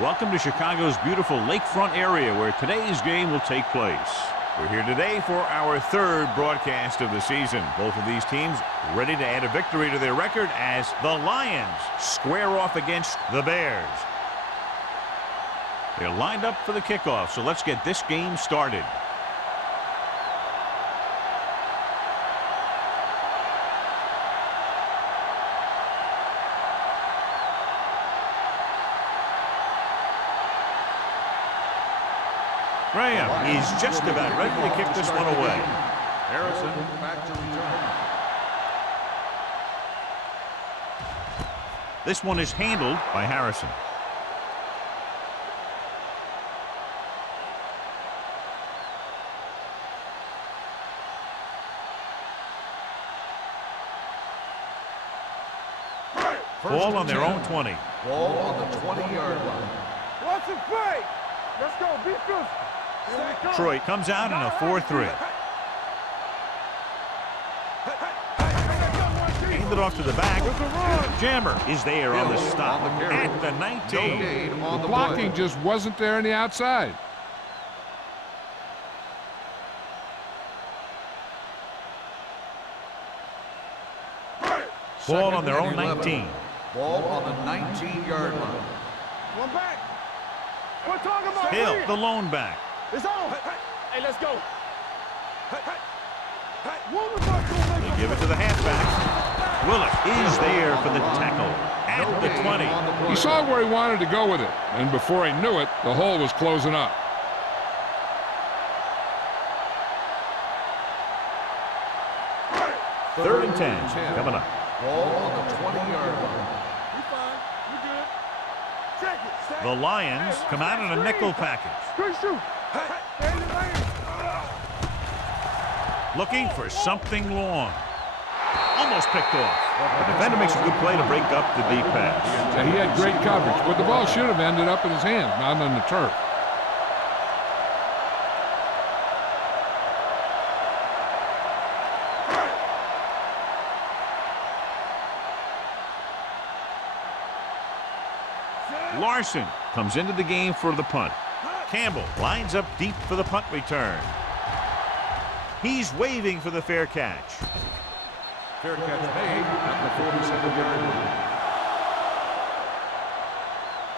Welcome to Chicago's beautiful lakefront area where today's game will take place. We're here today for our third broadcast of the season. Both of these teams ready to add a victory to their record as the Lions square off against the Bears. They're lined up for the kickoff, so let's get this game started. Graham is just about ready to kick this one away. Harrison back to return. This one is handled by Harrison. Ball on their own 20. Ball on the 20-yard line. Watch the play. Let's go. Be good. Detroit comes out in a 4-3. Handed off to the back. Jammer is there on the stop at the 19. The blocking just wasn't there on the outside. Ball on their own 19. Ball on the 19-yard line. One back. We're talking about Hill, the lone back. It's on. Hey, let's go. They give it to the halfback. Willis is there for the tackle at the 20. He saw where he wanted to go with it, and before he knew it, the hole was closing up. Third and 10 coming up. Ball on the 20-yard line. We're fine. We're good. Check it. The Lions come out in a nickel package. Good shoot. Looking for something long. Almost picked off. The defender makes a good play to break up the deep pass. Yeah, he had great coverage, but the ball should have ended up in his hands, not on the turf. Larson comes into the game for the punt. Campbell lines up deep for the punt return. He's waving for the fair catch. Fair catch made at the 47-yard line.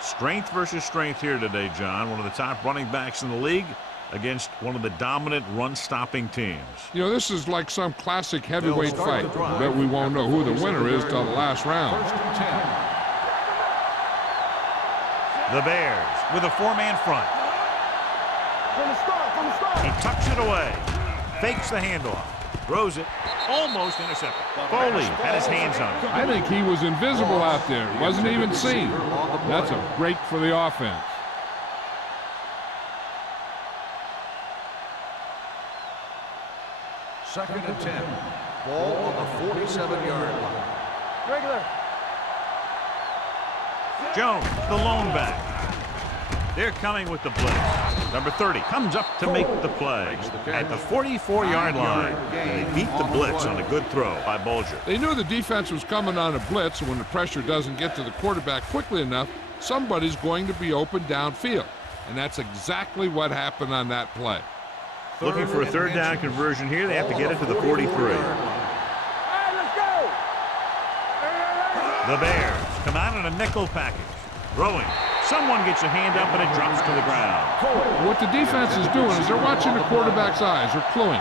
Strength versus strength here today, John. One of the top running backs in the league against one of the dominant run-stopping teams. You know, this is like some classic heavyweight fight. I bet we won't know who the winner is till the last round. First and 10. The Bears with a four-man front. From the start. He tucks it away. Fakes the handoff. Throws it. Almost intercepted. Foley had his hands on it. I think he was invisible out there. Wasn't even seen. That's a break for the offense. Second and 10. Ball on the 47-yard line. Regular. Jones, the lone back. They're coming with the blitz. Number 30 comes up to make the play at the 44-yard line. They beat the blitz on a good throw by Bulger. They knew the defense was coming on a blitz, and when the pressure doesn't get to the quarterback quickly enough, somebody's going to be open downfield. And that's exactly what happened on that play. Looking for a third down conversion here. They have to get it to the 43. The Bears come out in a nickel package. Throwing. Someone gets a hand up and it drops to the ground. What the defense is doing is they're watching the quarterback's eyes. They're cluing.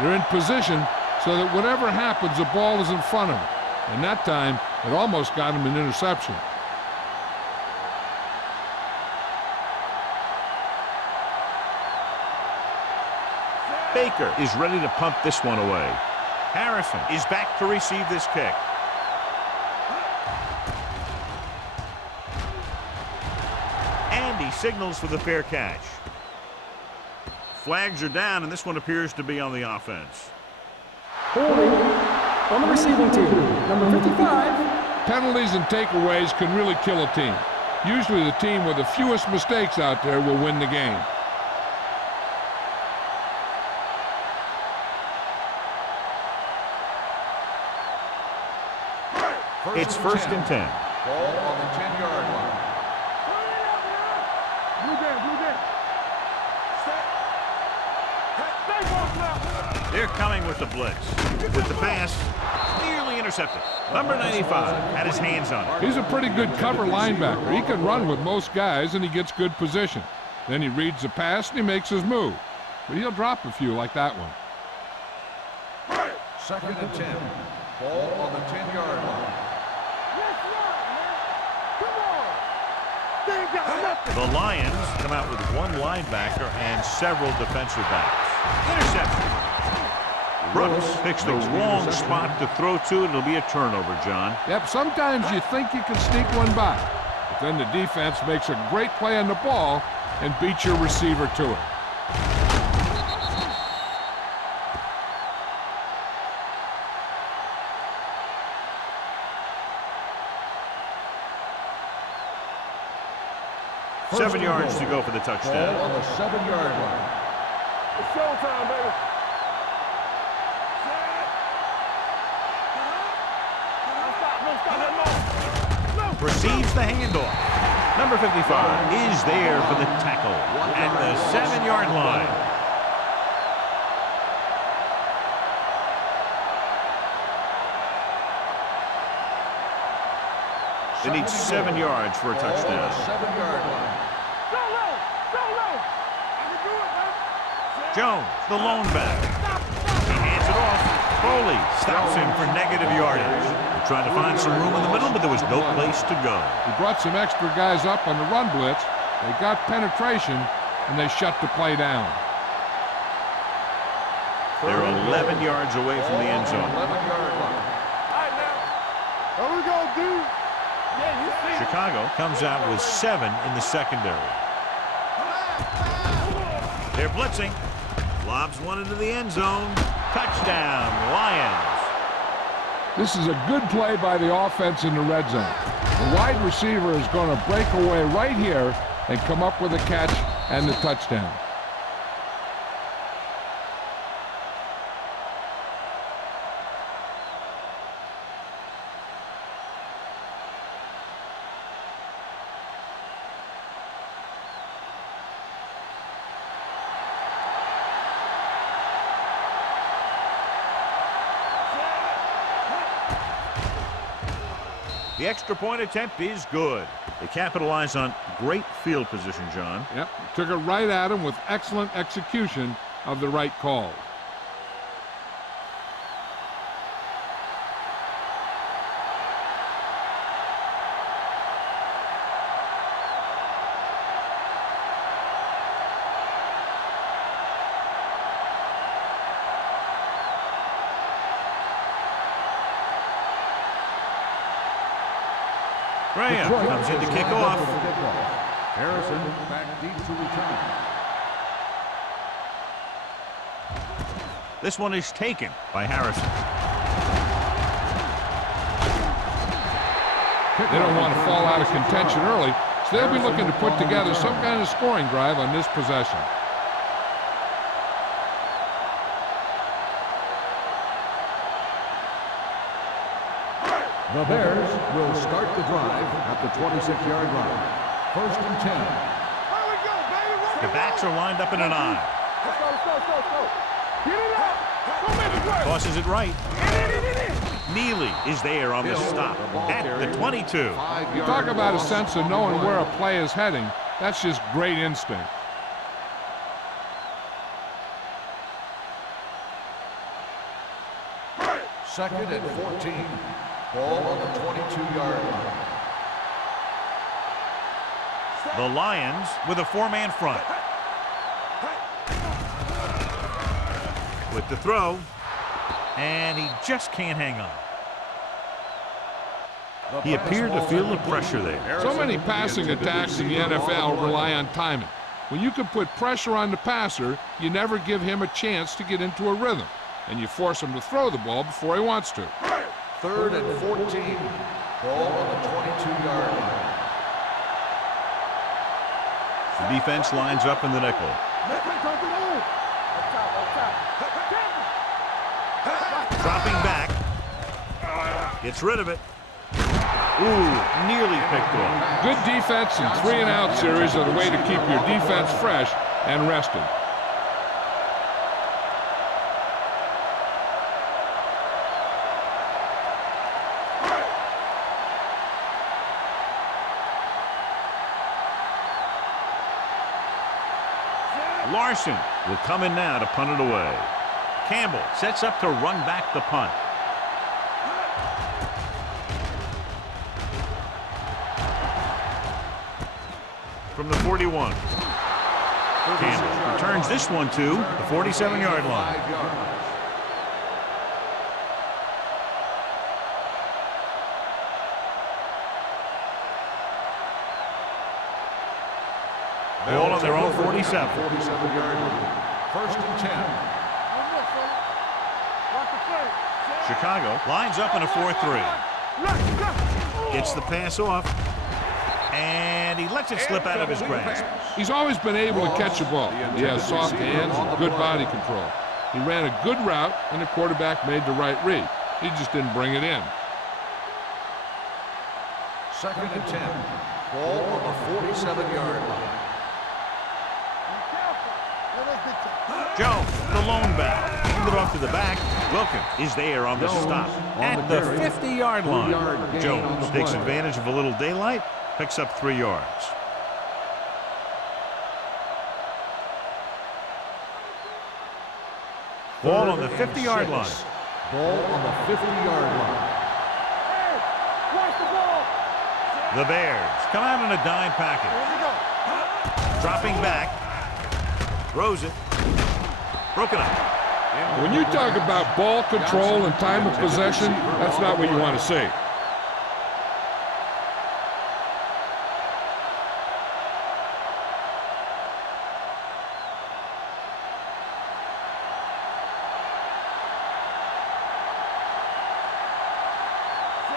They're in position so that whatever happens, the ball is in front of them. And that time, it almost got him an interception. Baker is ready to punt this one away. Harrison is back to receive this kick. And he signals for the fair catch. Flags are down, and this one appears to be on the offense. Holding on the receiving team, number 55. Penalties and takeaways can really kill a team. Usually the team with the fewest mistakes out there will win the game. It's first and 10. Ball on the 10-yard line. They're coming with the blitz. With the pass, nearly intercepted. Number 95 had his hands on it. He's a pretty good cover linebacker. He can run with most guys, and he gets good position. Then he reads the pass, and he makes his move. But he'll drop a few like that one. 2nd and 10. Ball on the 10-yard line. The Lions come out with one linebacker and several defensive backs. Interception. Brooks picks the wrong spot to throw to, and it'll be a turnover, John. Yep, sometimes you think you can sneak one by, but then the defense makes a great play on the ball and beats your receiver to it. First 7 yards to go for the touchdown. Ball on the 7-yard line. It's showtime, baby. Receives the handoff. Number 55 is there for the tackle at the 7-yard line. They need 7 yards for a touchdown. 7-yard line. Jones, the lone back. He hands it off. Foley stops him for negative yardage. They're trying to find some room in the middle, but there was no place to go. He brought some extra guys up on the run blitz. They got penetration, and they shut the play down. They're 11 yards away from the end zone. 11-yard line. Here we go, dude. Chicago comes out with 7 in the secondary. They're blitzing. Lobs one into the end zone. Touchdown, Lions. This is a good play by the offense in the red zone. The wide receiver is going to break away right here and come up with a catch and the touchdown. The extra point attempt is good. They capitalize on great field position, John. Yep, took it right at him with excellent execution of the right call. Graham comes in to kick off. Harrison back deep to return. This one is taken by Harrison. They don't want to fall out of contention early, so they'll be looking to put together some kind of scoring drive on this possession. The Bears will start the drive at the 26-yard line. 1st and 10. Here we go, baby. The backs are lined up in an I. Let's go. Get it up. Don't make it work. Tosses it right. In. Neely is there on the stop at the 22. You talk about a sense of knowing where a play is heading. That's just great instinct. Second and 14. Ball on the 22-yard line. The Lions with a 4-man front. With the throw, and he just can't hang on. He appeared to feel the pressure there. So many passing attacks in the NFL rely on timing. When you can put pressure on the passer, you never give him a chance to get into a rhythm, and you force him to throw the ball before he wants to. 3rd and 14. Ball on the 22-yard line. The defense lines up in the nickel. Dropping back. Gets rid of it. Ooh, nearly picked off. Good defense and 3-and-out series are the way to keep your defense fresh and rested. Larson will come in now to punt it away. Campbell sets up to run back the punt. From the 41. Campbell returns this one to the 47-yard line. Ball on their own 47. 47-yard line. First and 10. Chicago lines up in a 4-3. Gets the pass off. And he lets it slip out of his grasp. He's always been able to catch a ball. He has soft hands and good body control. He ran a good route, and the quarterback made the right read. He just didn't bring it in. Second and 10. Ball on the 47-yard line. Jones, the lone back. Hand it off to the back. Wilkins is there on the stop at the 50-yard line. Jones takes advantage of a little daylight, picks up 3 yards. Ball on the 50-yard line. Ball on the 50-yard line. The Bears come out in a dime package. Dropping back. Throws it. Broken up. When you talk about ball control and time of possession, that's not what you want to see.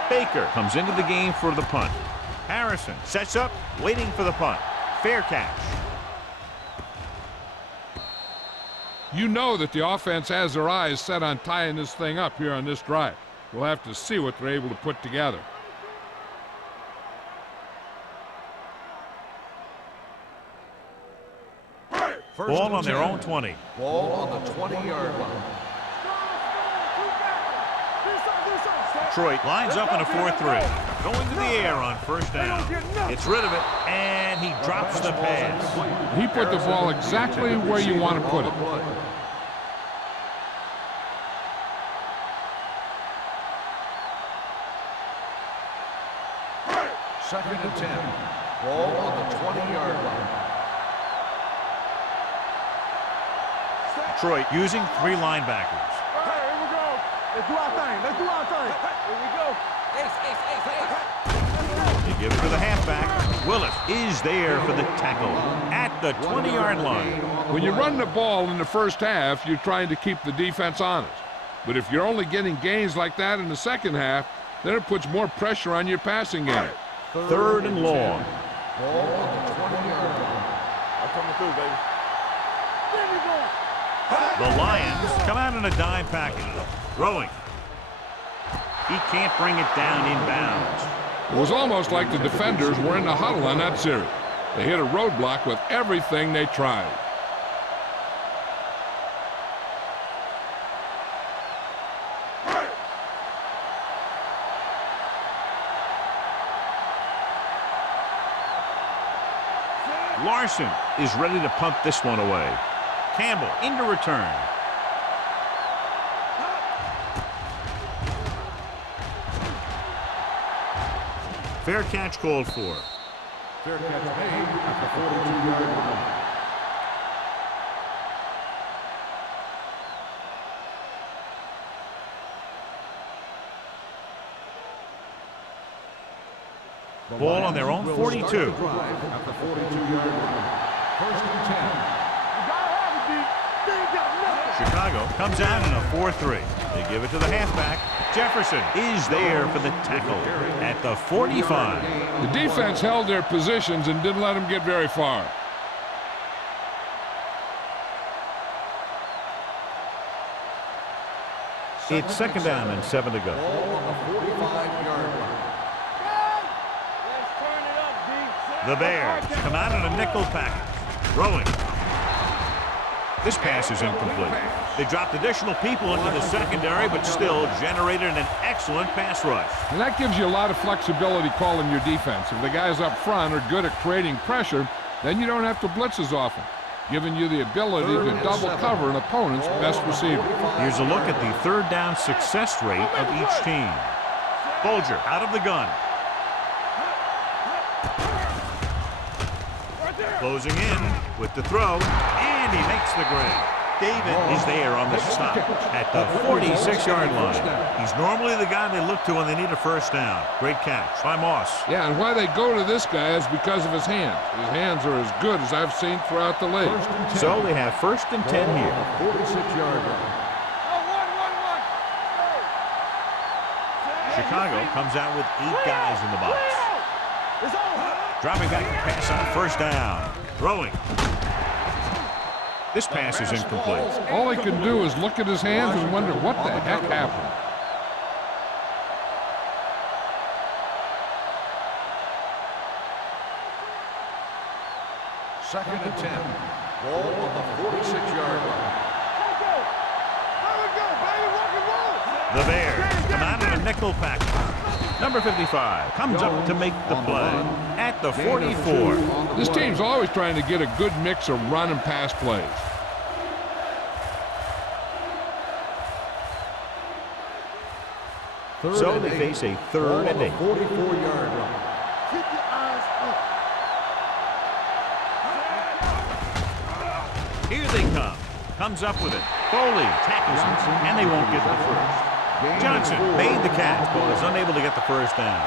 Baker comes into the game for the punt. Harrison sets up, waiting for the punt. Fair catch. You know that the offense has their eyes set on tying this thing up here on this drive. We'll have to see what they're able to put together. Ball on their own 20. Ball on the 20-yard line. Detroit lines up in a 4-3. Going to the air on first down. Gets rid of it, and he drops the pass. He put the ball exactly where you want to put it. Second and 10. Ball on the 20-yard line. Detroit using 3 linebackers. Here we go. Let's do our thing. Let's do our thing. Here we go. You give it to the halfback. Willis is there for the tackle at the 20-yard line. When you run the ball in the first half, you're trying to keep the defense honest. But if you're only getting gains like that in the second half, then it puts more pressure on your passing game. Third and long. Ball on the 20-yard line. I'm coming through, baby. There we go. The Lions come out in a dime package. Throwing. He can't bring it down inbounds. It was almost like the defenders were in the huddle on that series. They hit a roadblock with everything they tried. Larson is ready to punt this one away. Campbell into return. Fair catch called for. Fair catch made at the 42-yard line. Ball on their own 42. At the 42-yard line. First and 10. Chicago comes out in a 4-3. They give it to the halfback. Jefferson is there for the tackle at the 45. The defense held their positions and didn't let them get very far. It's second down and 7 to go. Ball on the 45-yard line. The Bears come out in a nickel package. Throwing. This pass is incomplete. They dropped additional people into the secondary, but still generated an excellent pass rush. And that gives you a lot of flexibility calling your defense. If the guys up front are good at creating pressure, then you don't have to blitz as often. giving you the ability to double cover an opponent's best receiver. Here's a look at the third down success rate of each team. Bolger out of the gun. Closing in with the throw, and he makes the grab. David is there on the stop at the 46-yard line. He's normally the guy they look to when they need a first down. Great catch by Moss. Yeah, and why they go to this guy is because of his hands. His hands are as good as I've seen throughout the league. So they have 1st and 10 here. 46-yard line. Chicago comes out with 8 guys in the box. Dropping back to pass on 1st down. Throwing. This pass is incomplete. All he can do is look at his hands and wonder what the heck happened. Second and 10. Ball on the 46-yard line. The Bears come out in a nickel package. Number 55 comes up to make the play at the 44. This team's always trying to get a good mix of run and pass plays. So they face a 3rd and 8. 44-yard line. Keep your eyes up. Here they come. Comes up with it. Foley tackles him, and they won't get the first. Johnson made the catch, but was unable to get the first down.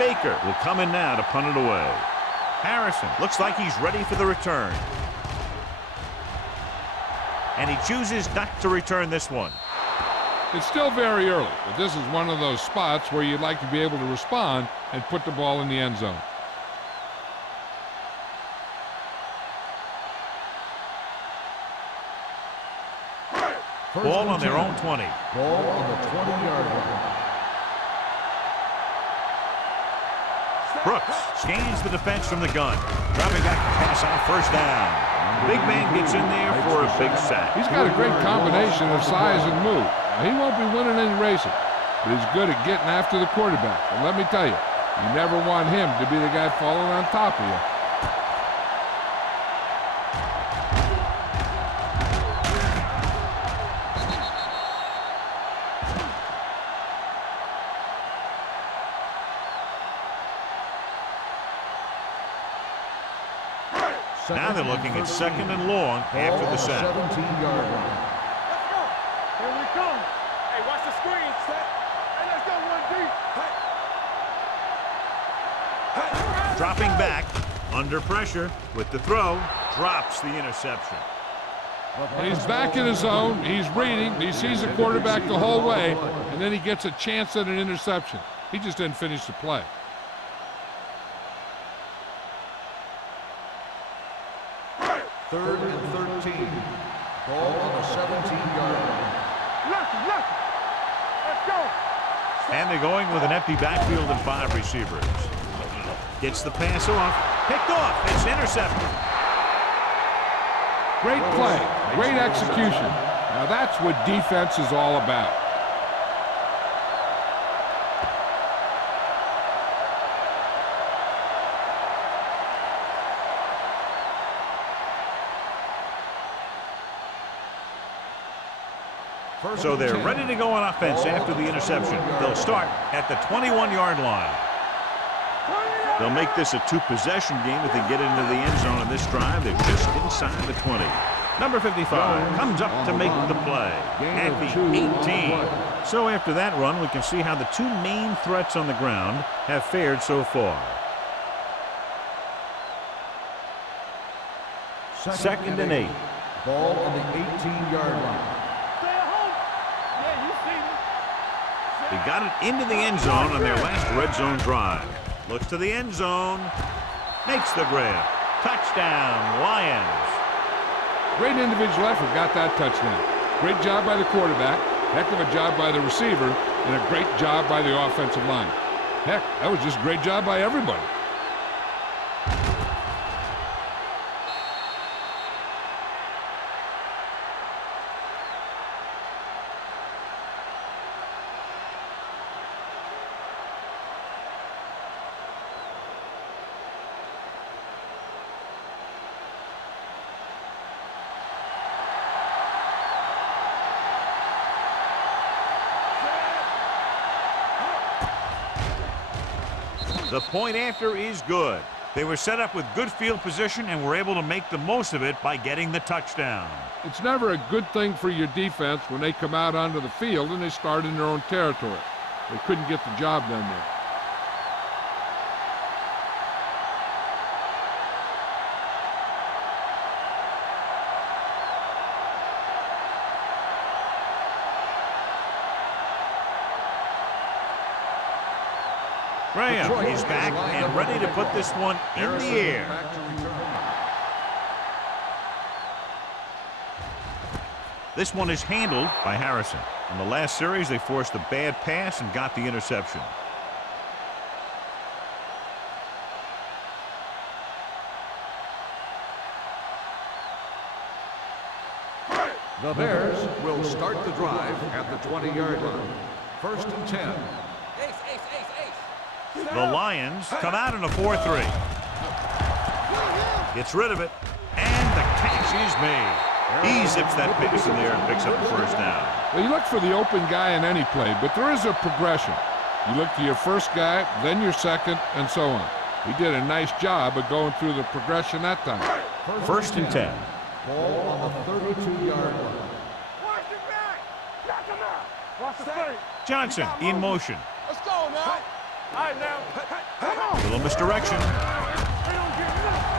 Baker will come in now to punt it away. Harrison looks like he's ready for the return. And he chooses not to return this one. It's still very early, but this is one of those spots where you'd like to be able to respond and put the ball in the end zone. Ball on their own 20. Ball on the 20-yard line. Brooks scans the defense from the gun. Dropping back to pass on 1st down. Big man gets in there for a big sack. He's got a great combination of size and move. Now, he won't be winning any races, but he's good at getting after the quarterback. And let me tell you, you never want him to be the guy falling on top of you. Now they're looking at 2nd and long after the sack. 17-yard line. Let's go. Here we come. Hey, watch the screen. Set. Hey, let's go 1 deep. Dropping back, under pressure with the throw, drops the interception. He's back in his zone. He's reading. He sees the quarterback the whole way, and then he gets a chance at an interception. He just didn't finish the play. Third and 13. Ball on the 17-yard line. Let's go. And they're going with an empty backfield and 5 receivers. Gets the pass off. Picked off. It's intercepted. Great play. Great execution. Now that's what defense is all about. So they're ready to go on offense after the interception. They'll start at the 21-yard line. They'll make this a 2-possession game if they get into the end zone in this drive. They're just inside the 20. Number 55 comes up to make the play at the 18. So after that run, we can see how the 2 main threats on the ground have fared so far. 2nd and 8. Ball on the 18-yard line. They got it into the end zone on their last red zone drive. Looks to the end zone. Makes the grab. Touchdown, Lions. Great individual effort got that touchdown. Great job by the quarterback. Heck of a job by the receiver. And a great job by the offensive line. Heck, that was just a great job by everybody. The point after is good. They were set up with good field position and were able to make the most of it by getting the touchdown. It's never a good thing for your defense when they come out onto the field and they start in their own territory. They couldn't get the job done there. Graham is back and ready to put this one in the air. This one is handled by Harrison. In the last series, they forced a bad pass and got the interception. The Bears will start the drive at the 20-yard line. 1st and 10. The Lions come out in a 4-3. Gets rid of it, and the catch is made. He zips that pass in there and picks up the first down. Well, you look for the open guy in any play, but there is a progression. You look to your first guy, then your second, and so on. He did a nice job of going through the progression that time. 1st and 10. Ball on the 32-yard line. Watch the back. Knock him out. Watch the play. Johnson in motion. Let's go now. All right, now. Come on. Little misdirection. They don't get nothing.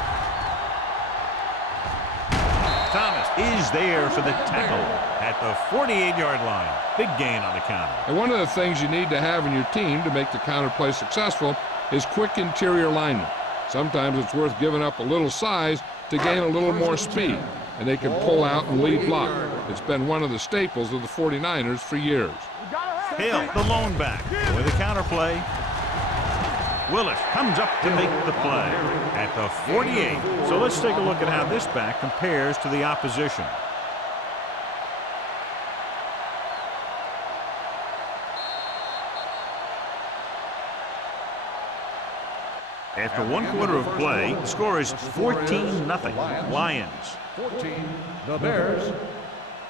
Thomas is there for the tackle at the 48-yard line. Big gain on the counter. And one of the things you need to have in your team to make the counter play successful is quick interior linemen. Sometimes it's worth giving up a little size to gain a little more speed, and they can pull out and lead block. It's been one of the staples of the 49ers for years. Hill, the lone back, with a counter play. Willis comes up to make the play at the 48. So let's take a look at how this back compares to the opposition. After 1 quarter of play, the score is 14-0. Lions. 14. The Bears.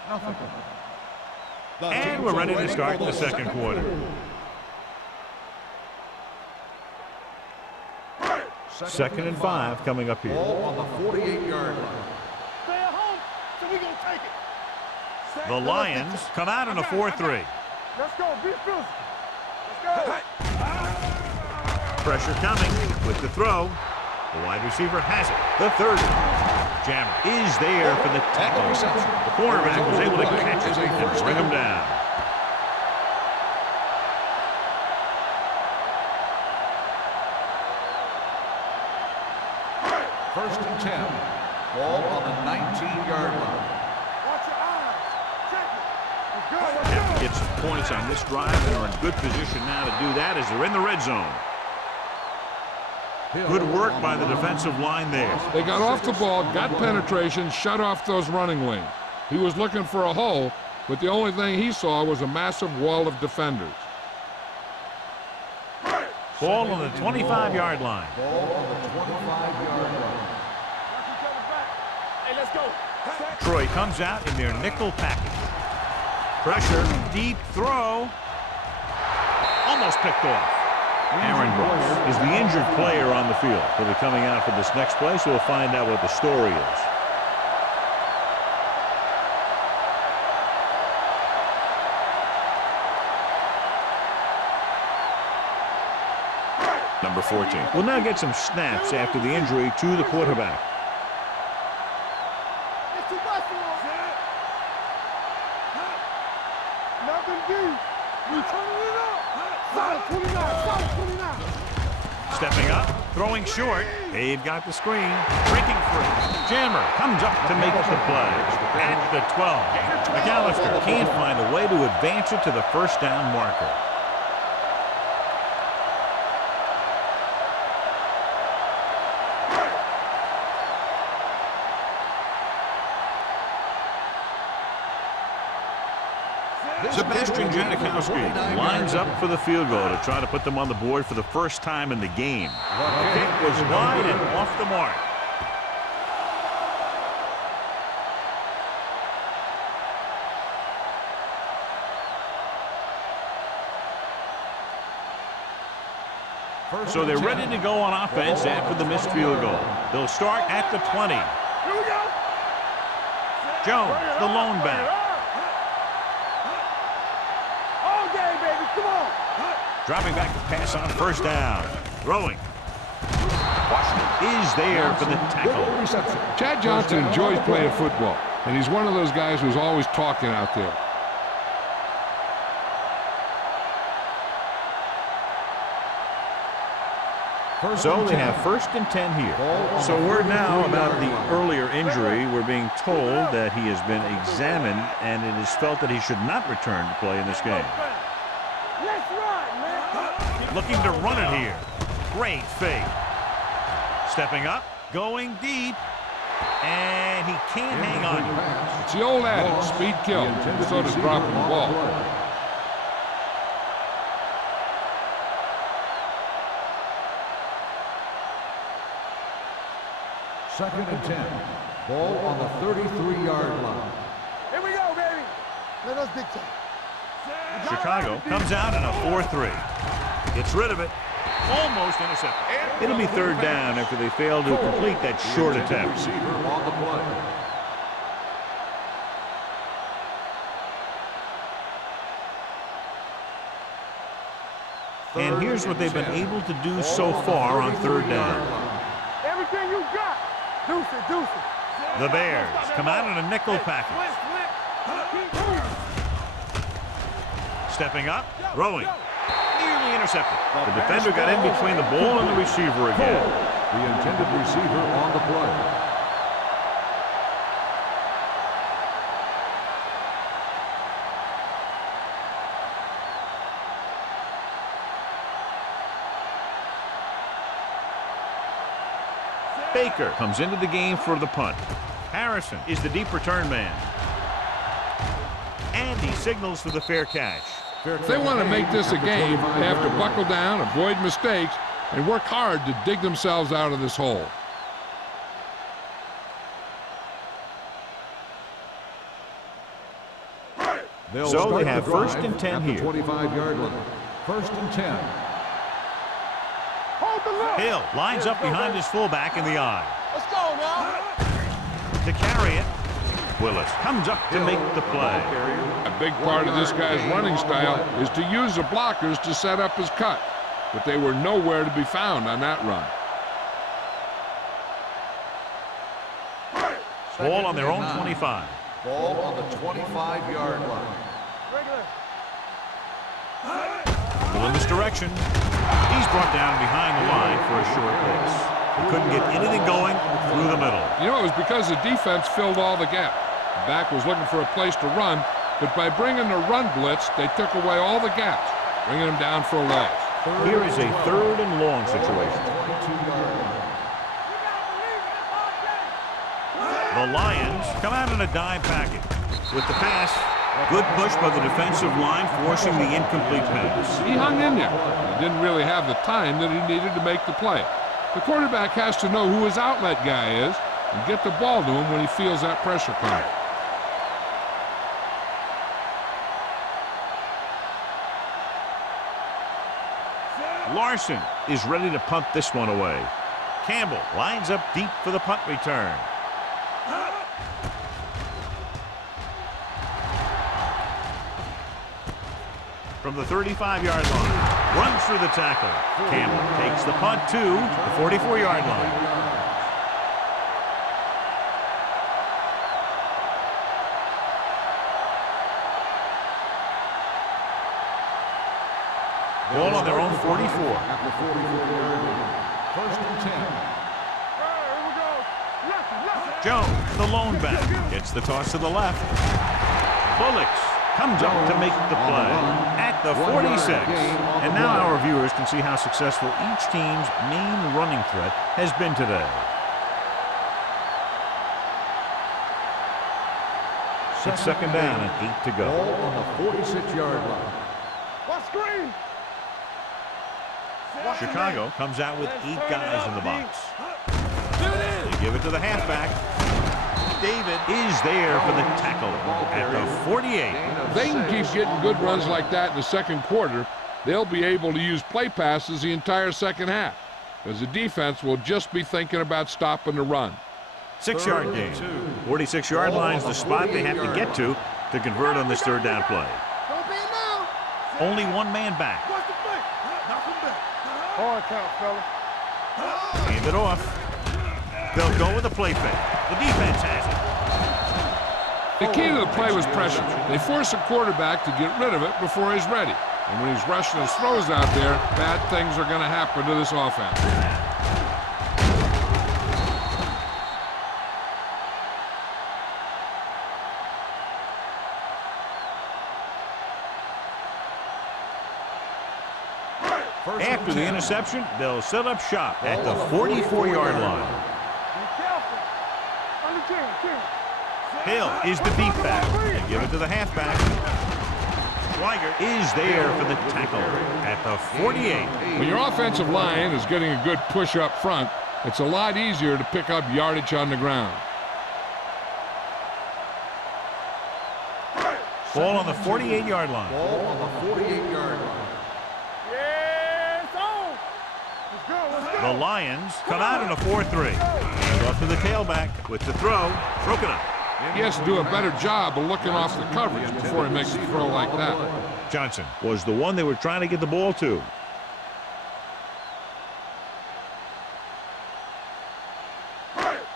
Nothing. And we're ready to start the second quarter. Second and 5 coming up here. Ball on the 48-yard line. Stay at home, so we gonna take it. The Lions come out in a 4-3. Let's go. Be physical. Let's go. Pressure coming with the throw. The wide receiver has it. The 30. Jammer is there for the tackle. The cornerback was able to catch it and bring him down. First and 10. Ball on the 19-yard line. Watch your eyes. Check it. Let's go. Let's Have to go. get some points on this drive and are in good position now to do that as they're in the red zone. Good work by the defensive line there. They got off the ball, got penetration, shut off those running lanes. He was looking for a hole, but the only thing he saw was a massive wall of defenders. Ball on the 25-yard line. Ball on the 25-yard line. Watch each other back. Hey, let's go. Troy comes out in their nickel package. Pressure, deep throw. Almost picked off. Aaron Brooks is the injured player on the field. He'll be coming out for this next play, so we'll find out what the story is. Number 14 will now get some snaps after the injury to the quarterback. It's too much for us. Nothing deep. We turning it up. Solid 29. Solid 29. Stepping up, throwing short. They've got the screen. Breaking free. Jammer comes up to make the play at the 12. McAllister can't find a way to advance it to the first down marker. Sebastian Janikowski lines up for the field goal to try to put them on the board for the first time in the game. The kick was wide and off the mark. So they're ready to go on offense after the missed field goal. They'll start at the 20. Here we go. Jones, the lone back. All day, baby. Come on. Dropping back to pass on first down. Throwing. Washington is there for the tackle. Chad Johnson enjoys playing football, and he's one of those guys who's always talking out there. So they have 1st and 10 here. So word now about the earlier injury. We're being told that he has been examined and it is felt that he should not return to play in this game. Let's run, man. Looking to run it here. Great fake. Stepping up, going deep, and he can't hang on to it. It's the old adage, speed kills. So does dropping the ball. Second and 10. Ball on the 33-yard line. Here we go, baby. Let us dictate. Chicago comes out in a 4-3. Gets rid of it. Almost intercepted. It'll be 3rd down after they fail to complete that short attempt. Receiver on the play. And here's what they've been able to do so far on 3rd down. Everything you got. Deuce it, deuce it. The Bears come out in a nickel package. Stepping up, throwing. Nearly intercepted. The defender got in between the ball and the receiver again. The intended receiver on the play. Baker comes into the game for the punt. Harrison is the deep return man. And he signals for the fair catch. If they want to make this a game, they have to buckle down, avoid mistakes, and work hard to dig themselves out of this hole. So they have 1st and 10 here. 25-yard line. 1st and 10. Hold the look. Hill lines up behind his fullback in the eye. Let's go now. To carry it, Willis comes up to make the play. A big part of this guy's running style is to use the blockers to set up his cut, but they were nowhere to be found on that run. Ball on their own 25. Ball on the 25-yard line. Well, in this direction, he's brought down behind the line for a short pass. He couldn't get anything going through the middle. You know, it was because the defense filled all the gap. The back was looking for a place to run, but by bringing the run blitz, they took away all the gaps, bringing them down for a loss. Here is a 3rd and long situation. The Lions come out in a dime package. With the pass, good push by the defensive line, forcing the incomplete pass. He hung in there. He didn't really have the time that he needed to make the play. The quarterback has to know who his outlet guy is and get the ball to him when he feels that pressure coming. Larson is ready to punt this one away. Campbell lines up deep for the punt return. From the 35-yard line, runs through the tackle. Campbell takes the punt to the 44-yard line. Ball on their own 44. At the 44-yard line. 1st and 10. Jones, the lone back, gets the toss to the left. Bullocks comes up to make the play at the 46. And now our viewers can see how successful each team's main running threat has been today. It's 2nd down and 8 to go. Ball on the 46-yard line. What screen? Chicago comes out with 8 guys in the box. They give it to the halfback. David is there for the tackle at the 48. If they can keep getting good runs like that in the 2nd quarter, they'll be able to use play passes the entire second half, because the defense will just be thinking about stopping the run. 6-yard gain. 46-yard line's the spot they have to get to convert on this third down play. Only one man back. Hard count, fella. Hand it off. They'll go with the play fake. The defense has it. The key to the play was pressure. They force a quarterback to get rid of it before he's ready. And when he's rushing his throws out there, bad things are going to happen to this offense. After the interception, they'll set up shop at the 44-yard line. Be careful. Under 10. Hill is the deep back. They give it to the halfback. Schweiger is there for the tackle at the 48. When your offensive line is getting a good push up front, it's a lot easier to pick up yardage on the ground. Ball on the 48-yard line. Ball on the 48-yard line. The Lions come out in a 4-3. And off to the tailback with the throw. Broken up. He has to do a better job of looking off the coverage before he makes a throw like that. Johnson was the one they were trying to get the ball to.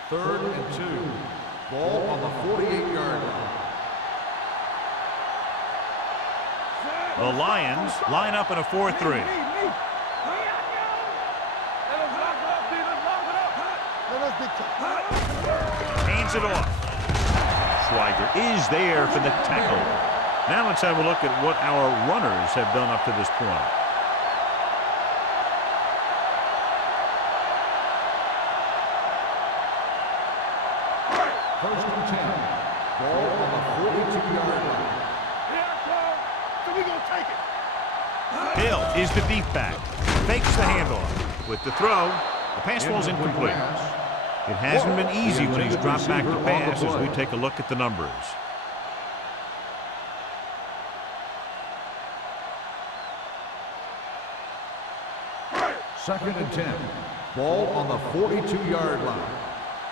Third and 2. Ball on the 48-yard line. The Lions line up in a 4-3. Hands it off. Schweiger is there for the tackle. Now let's have a look at what our runners have done up to this point. First and 10. Ball on the 42-yard line. So we gonna take it. Hill is the deep back. Fakes the handoff. With the throw, the pass falls incomplete. It hasn't been easy when he's dropped back to pass as we take a look at the numbers. Second and 10. Ball on the 42-yard line.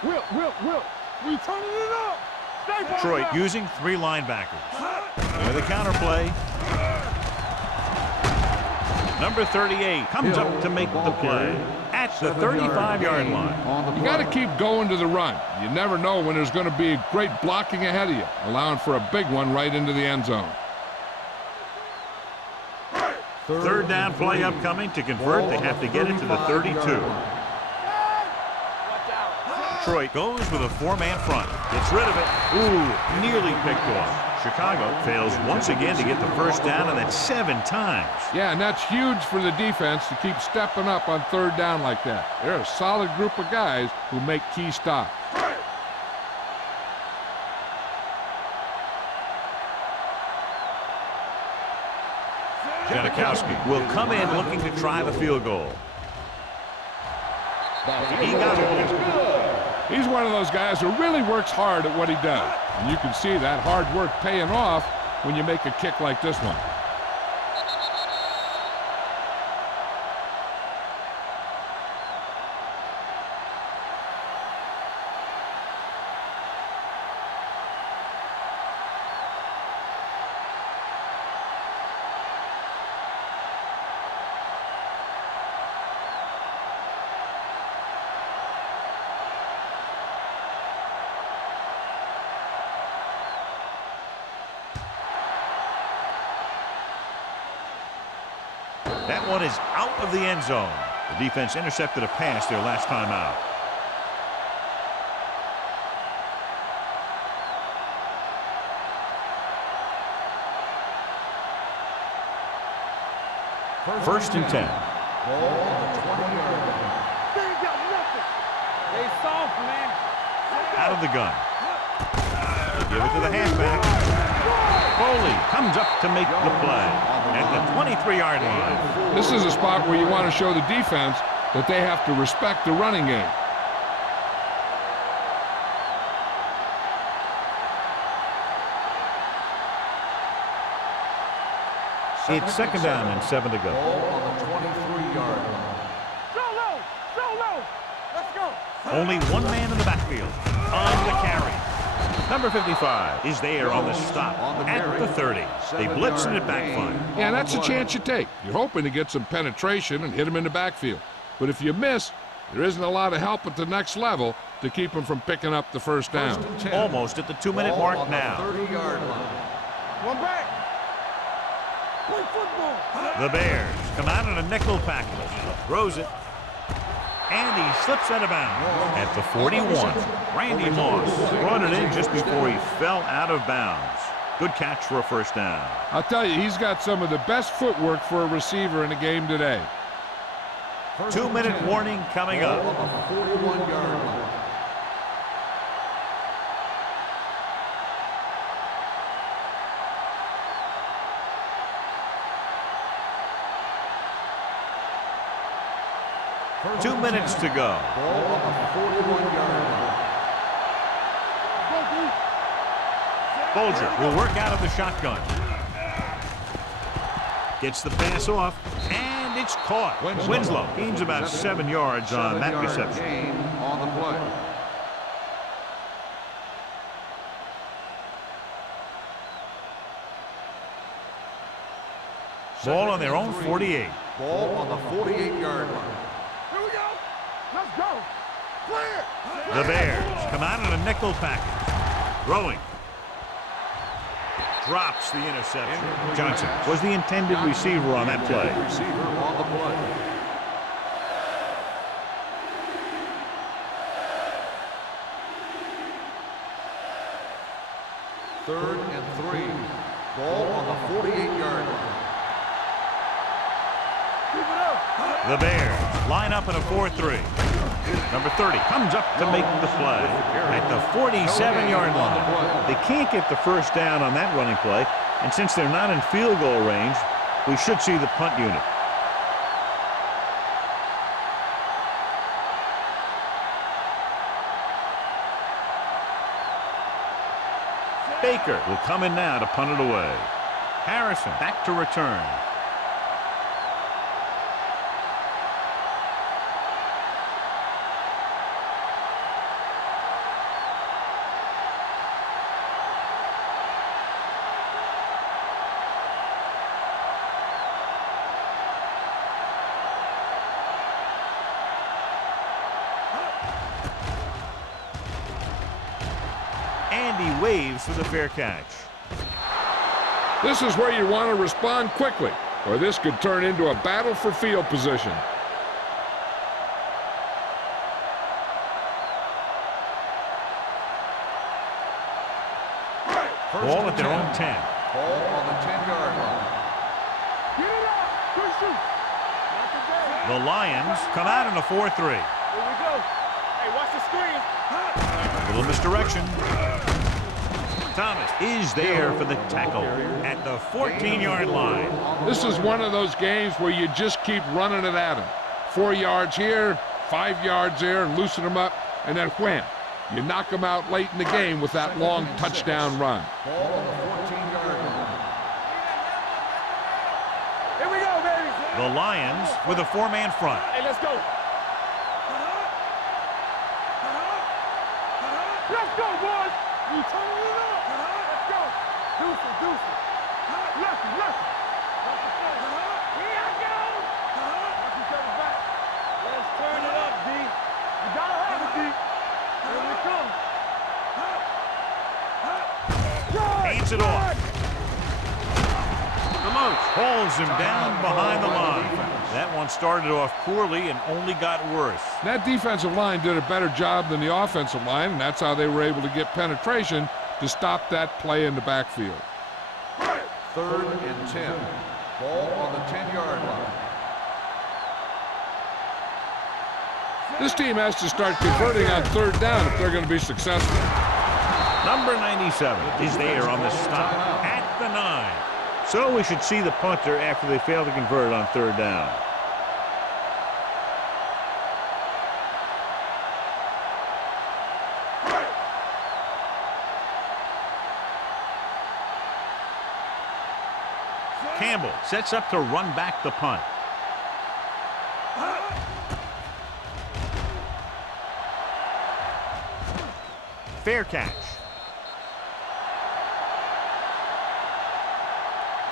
Whip. We turning it up. Stay Detroit using 3 linebackers. With the counter play. Number 38 comes up to make the play at the 35-yard line. You got to keep going to the run. You never know when there's going to be a great blocking ahead of you, allowing for a big one right into the end zone. Third down play upcoming. To convert, they have to get it to the 32. Detroit goes with a 4-man front. Gets rid of it. Ooh, nearly picked off. Chicago fails once again to get the first down, and that's 7 times. Yeah, and that's huge for the defense to keep stepping up on third down like that. They're a solid group of guys who make key stops. Janikowski will come in looking to try the field goal. He got it. He's one of those guys who really works hard at what he does. And you can see that hard work paying off when you make a kick like this one. That one is out of the end zone. The defense intercepted a pass their last time out. First and 10. Ball on the 20-yard line. They ain't got nothing. They soft, man. Out of the gun. They give it to the halfback. Foley comes up to make the play at the 23-yard line. This is a spot where you want to show the defense that they have to respect the running game. It's second down and 7 to go. Ball on the 23-yard line. Solo! Solo! Let's go! Only one man in the backfield on the carry. Number 55 is there on the stop at the 30. They blitz and it backfire. Yeah, that's a chance you take. You're hoping to get some penetration and hit him in the backfield. But if you miss, there isn't a lot of help at the next level to keep him from picking up the first down. Almost at the 2-minute mark now. 30-yard line. One back! Play football! The Bears come out in a nickel package. Throws it. And he slips out of bounds at the 41. Randy Moss brought it in just before he fell out of bounds. Good catch for a first down. I'll tell you, he's got some of the best footwork for a receiver in the game today. 2-minute warning coming up. Ball on the 41-yard line. First 2 minutes to go. Ball on the 41-yard line. Bolger will work out of the shotgun. Gets the pass off, and it's caught. Winslow gains about 7 yards on that 7-yard reception. gain on the play. Ball on their own 48. Ball on the 48-yard line. Here we go! Let's go! Clear! The Bears come out in a nickel package. Throwing. Drops the interception. Johnson was the intended receiver on that play. Receiver on the play. Third and 3. Ball on the 48-yard line. Keep it up! The Bears line up in a 4-3. Number 30 comes up to make the play at the 47-yard line. They can't get the first down on that running play, and since they're not in field goal range, we should see the punt unit. Baker will come in now to punt it away. Harrison back to return. And he waves for the fair catch. This is where you want to respond quickly, or this could turn into a battle for field position. Ball at their own 10. Ball on the 10-yard line. Get it up! Good shoot! Not today! The Lions come out in a 4-3. Here we go! Hey, watch the screen! Little misdirection. Thomas is there for the tackle at the 14-yard line. This is one of those games where you just keep running it at him. 4 yards here, 5 yards there, and loosen them up, and then wham. You knock them out late in the game with that long touchdown run. Ball on the 14-yard line. Here we go, baby! The Lions with a 4-man front. Hey, let's go! Let's go, boys! We turning it up! Let's go! Deuce it, deuce it! Lefty, lefty! Here I go! Watch each other back. Let's turn it up, D. You gotta have it, D. Here we come. Hands it off. DeMoss pulls him down behind the line. That one started off poorly and only got worse. That defensive line did a better job than the offensive line, and that's how they were able to get penetration to stop that play in the backfield. Third and 10. Ball on the 10-yard line. This team has to start converting on third down if they're going to be successful. Number 97 is there on the stop at the 9. So we should see the punter after they fail to convert on third down. Campbell sets up to run back the punt. Fair catch.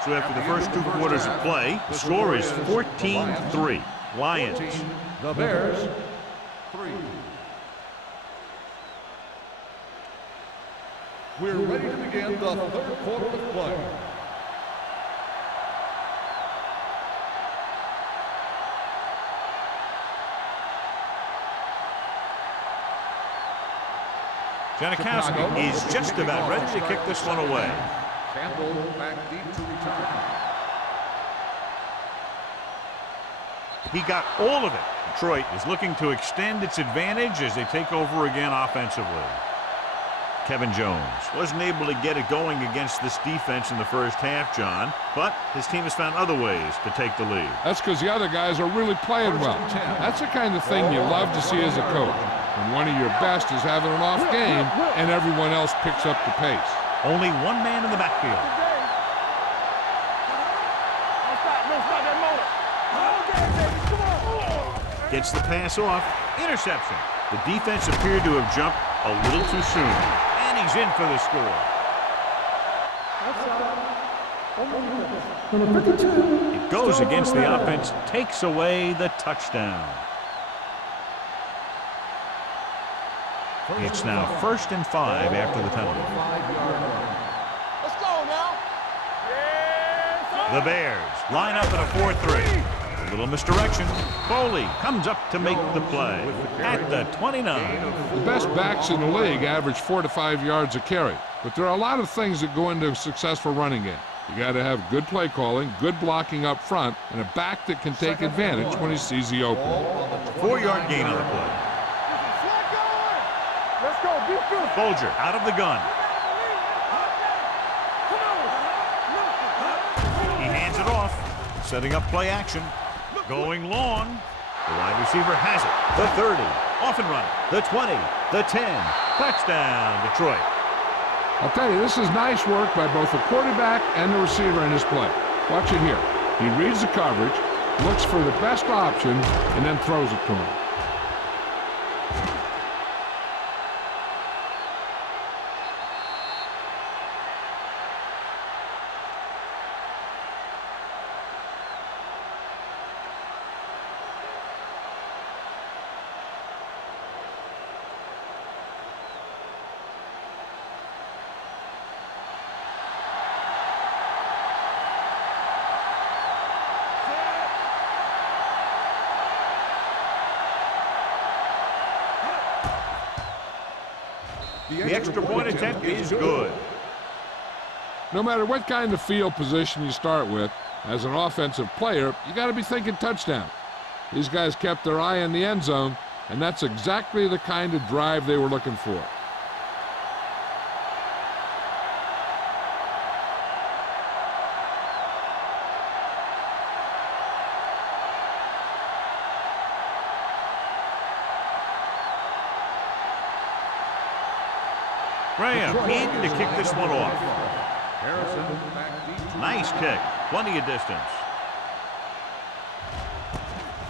So after the first 2 quarters of play, the score is 14-3. Lions. The Bears, 3. We're ready to begin the third quarter of play. Janikowski is just about ready to kick this one away. Campbell back deep to return. He got all of it. Detroit is looking to extend its advantage as they take over again offensively. Kevin Jones wasn't able to get it going against this defense in the first half, John, but his team has found other ways to take the lead. That's because the other guys are really playing well. That's the kind of thing you love to see as a coach. When one of your best is having an off game and everyone else picks up the pace. Only one man in the backfield. Gets the pass off. Interception. The defense appeared to have jumped a little too soon. And he's in for the score. Number 52. It goes against the offense, takes away the touchdown. It's now 1st and 5 after the penalty. Let's go now. The Bears line up in a 4-3. A little misdirection. Foley comes up to make the play at the 29. The best backs in the league average 4 to 5 yards a carry, but there are a lot of things that go into a successful running game. You got to have good play calling, good blocking up front, and a back that can take advantage when he sees the opening. 4-yard gain on the play. Let's go. Defense. Folger out of the gun. He hands it off, setting up play action. Going long. The wide receiver has it. The 30. Off and running. The 20. The 10. Touchdown, Detroit. I'll tell you, this is nice work by both the quarterback and the receiver in his play. Watch it here. He reads the coverage, looks for the best option, and then throws it to him. The extra point attempt is good. No matter what kind of field position you start with, as an offensive player, you got to be thinking touchdown. These guys kept their eye on the end zone, and that's exactly the kind of drive they were looking for. Graham in to kick this one off. Harrison back deep to Nice kick. Plenty of distance.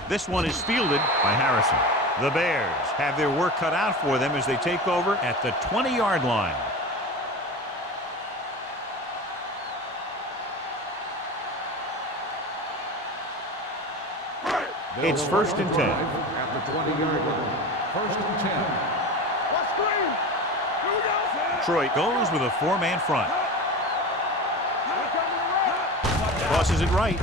This one is fielded by Harrison. The Bears have their work cut out for them as they take over at the 20-yard line. It's 1st and 10. at the 20-yard line. 1st and 10. What screen? Here we go. Detroit goes with a 4-man front. Crosses it right.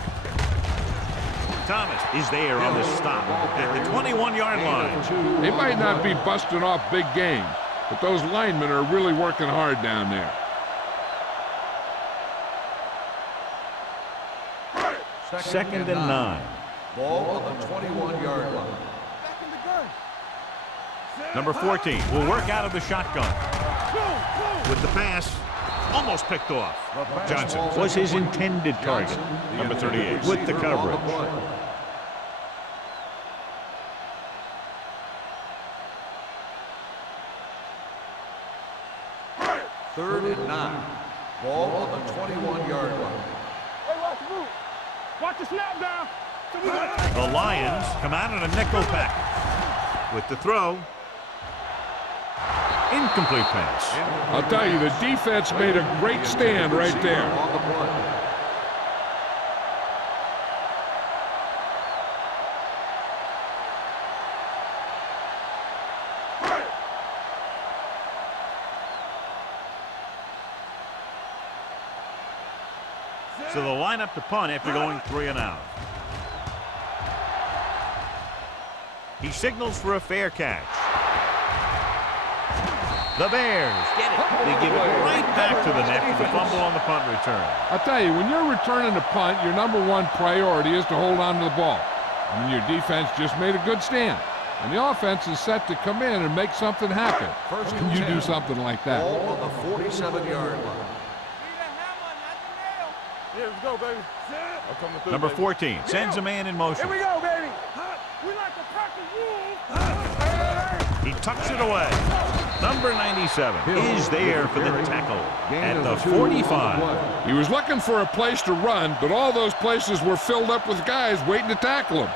Thomas is there on the stop at the 21-yard line. They might not be busting off big games, but those linemen are really working hard down there. Second and 9. Ball on the 21-yard line. Back in the gun. Number 14 will work out of the shotgun. With the pass, almost picked off. Johnson was his intended target. Number 38 with the coverage. 3rd and 9. Ball on the 21-yard line. Hey, watch the boot. Watch the snap down. The Lions come out in a nickel package. With the throw. Incomplete pass. I'll tell you, the defense made a great stand right there. On the play. So they'll line up to punt after going 3 and out. He signals for a fair catch. The Bears get it. They give it right back to the net for the fumble on the punt return. I'll tell you, when you're returning a punt, your #1 priority is to hold on to the ball. I mean, your defense just made a good stand. And the offense is set to come in and make something happen. First When and you 10. do something like that. Ball on the 47-yard line. Yeah, let's go, baby. I'm coming through, Number baby. 14 sends a man in motion. Here we go, baby. We like to practice rules. He tucks it away. Number 97 is there for the tackle at the 45. He was looking for a place to run, but all those places were filled up with guys waiting to tackle him.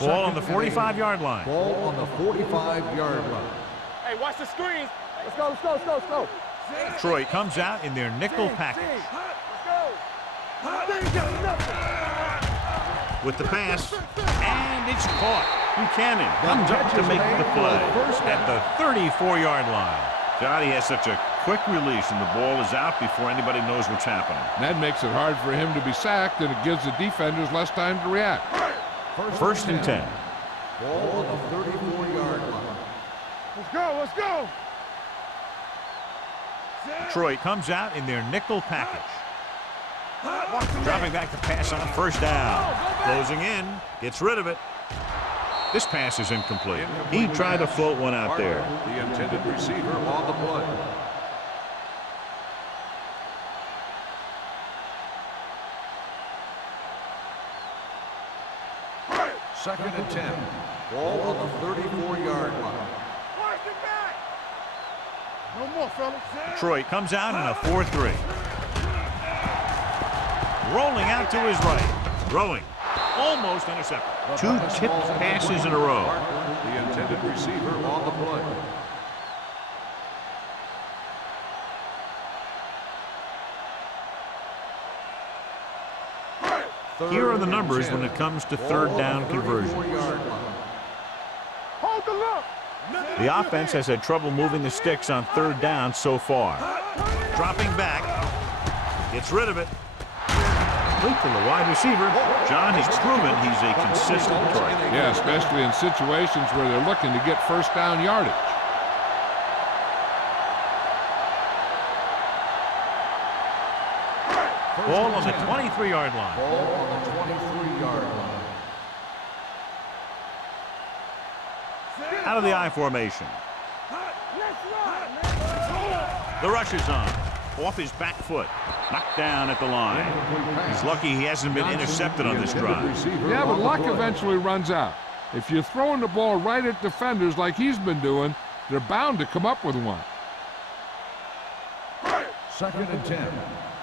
Ball on the 45-yard line. Ball on the 45-yard line. Hey, watch the screens. Let's go, let's go, let's go, let's go. Detroit comes out in their nickel package. Let's go. They ain't got nothing. With the pass, and it's caught. Buchanan comes up to make the play at the 34-yard line. Johnny has such a quick release, and the ball is out before anybody knows what's happening. And that makes it hard for him to be sacked, and it gives the defenders less time to react. First and 10. Ball on the 34-yard line. Let's go, let's go. Detroit comes out in their nickel package. Dropping back to pass on first down. Closing in, gets rid of it. This pass is incomplete. He tried to float one out there. The intended receiver on the play. Second and 10. Ball on the 34-yard line. Watch the back. No more, fellas. Detroit comes out in a 4-3. Rolling out to his right. Throwing. Almost intercepted. 2 tipped passes in a row. The intended receiver on the play. Here are the numbers when it comes to third down conversions. Hold the look. The offense has had trouble moving the sticks on third down so far. Dropping back. Gets rid of it. Complete to the wide receiver. John has proven he's a consistent target. Yeah, especially in situations where they're looking to get first down yardage. Ball on the 23-yard line. Ball on the 23-yard line. Out of the I formation. The rush is on. Off his back foot. Knocked down at the line. He's lucky he hasn't been intercepted on this drive. Yeah, but luck eventually runs out. If you're throwing the ball right at defenders like he's been doing, they're bound to come up with one. Second and 10.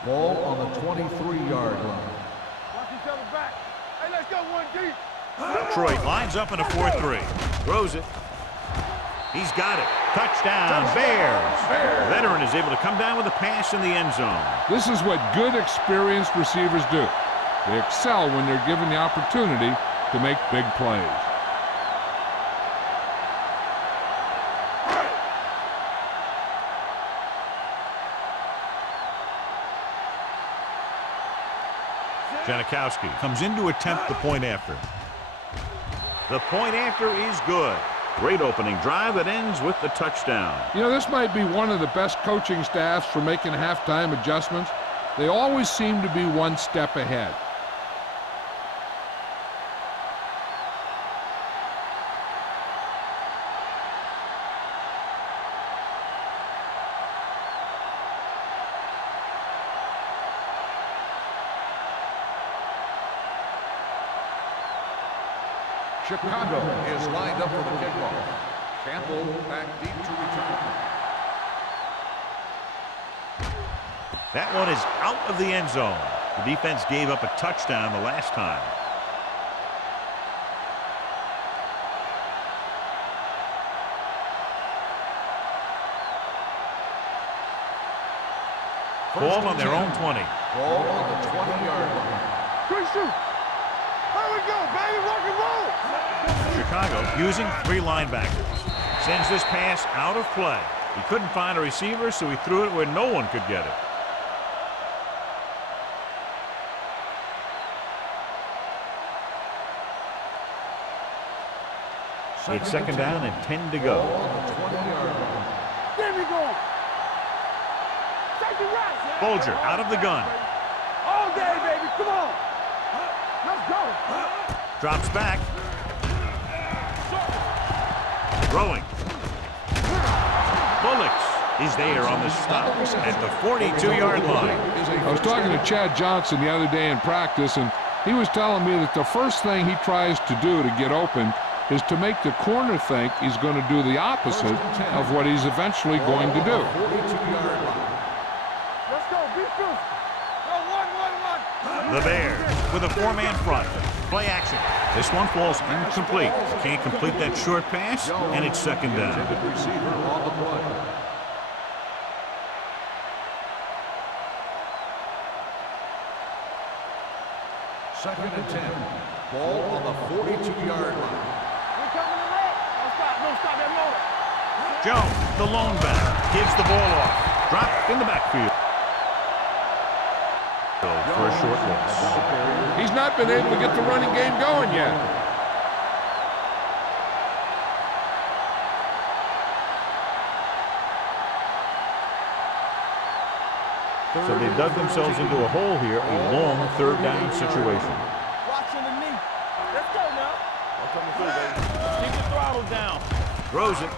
Ball on the 23-yard line. Watch each other back. Hey, let's go, 1 deep. Detroit lines up in a 4-3. Throws it. He's got it. Touchdown, Bears. The veteran is able to come down with a pass in the end zone. This is what good, experienced receivers do. They excel when they're given the opportunity to make big plays. Janikowski comes in to attempt the point after. The point after is good. Great opening drive that ends with the touchdown. You know, this might be one of the best coaching staffs for making halftime adjustments. They always seem to be one step ahead. Chicago is lined up for the kickoff. Campbell back deep to return. That one is out of the end zone. The defense gave up a touchdown the last time. Ball on their own 20. Ball on the 20-yard line. Quick shoot. Here we go, baby. Rock and roll. Chicago using 3 linebackers. Sends this pass out of play. He couldn't find a receiver, so he threw it where no one could get it. It's second down and 10 to go. Ball on the 20-yard line. There we go. Take it right. Bolger out of the gun. All day, baby. Come on. Let's go. Drops back. Throwing. Bullocks is there on the stop at the 42-yard line. I was talking to Chad Johnson the other day in practice, and he was telling me that the first thing he tries to do to get open is to make the corner think he's going to do the opposite of what he's eventually going to do. 42-yard line. Let's go. Be fierce. Go, one. The Bears with a 4-man front. Play action. This one falls incomplete. Can't complete that short pass, and it's second down. Intended receiver on the play. Second and 10. Ball on the 42-yard line. We're coming to red. Don't stop that motor. Jones, the lone back, gives the ball off. Dropped in the backfield. For a short loss. He's not been able to get the running game going yet. So they dug themselves into a hole here, a long third down situation. Watching the knee. Let's go now. I'm coming through, baby. Keep the throttle down. Throws it.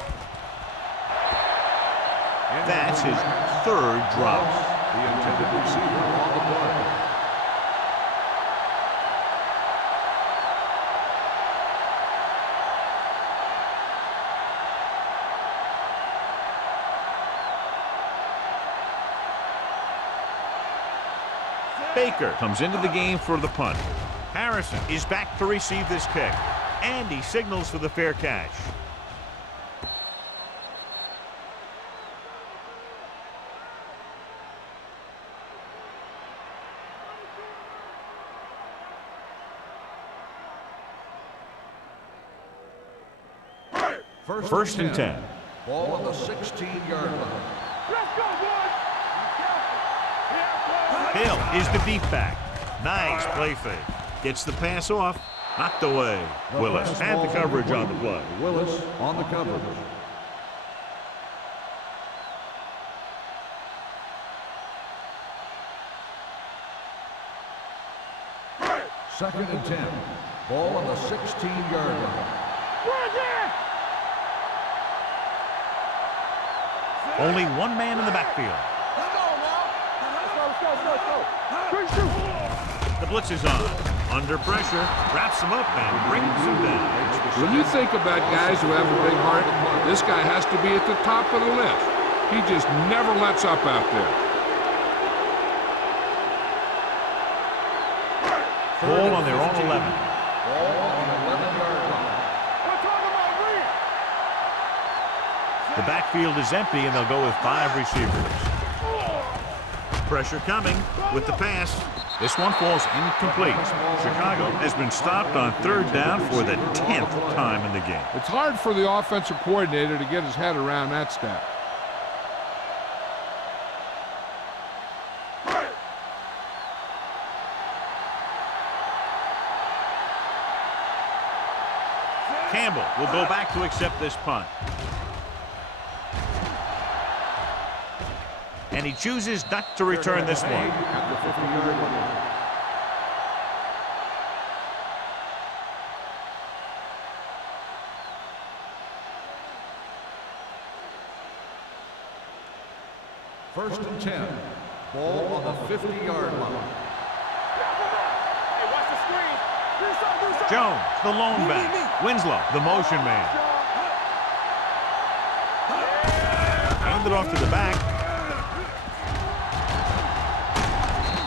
That's his third drop. The intended receiver on the play. Baker comes into the game for the punt. Harrison is back to receive this kick. And he signals for the fair catch. First and 10. Ball on the 16-yard line. Let's go, boys. Hill is the deep back. Nice play fake. Gets the pass off. Knocked away. Willis had the coverage on the play. Willis on the coverage. Second and 10. Ball on the 16-yard line. Only one man in the backfield. Quick shoot. The blitz is on. Under pressure. Wraps him up and brings him down. When you think about guys who have a big heart, this guy has to be at the top of the list. He just never lets up out there. Ball on their own 11. Ball on the 11-yard line. We're talking about green. The backfield is empty, and they'll go with 5 receivers. Pressure coming with the pass. This one falls incomplete. Chicago has been stopped on third down for the 10th time in the game. It's hard for the offensive coordinator to get his head around that stat. Campbell will go back to accept this punt. And he chooses not to return this one. At the 50-yard line. First and 10. Ball on the 50-yard line. Hey, watch the screen. Do something. Jones, the lone back. Winslow, the motion man. Hand it off to the back.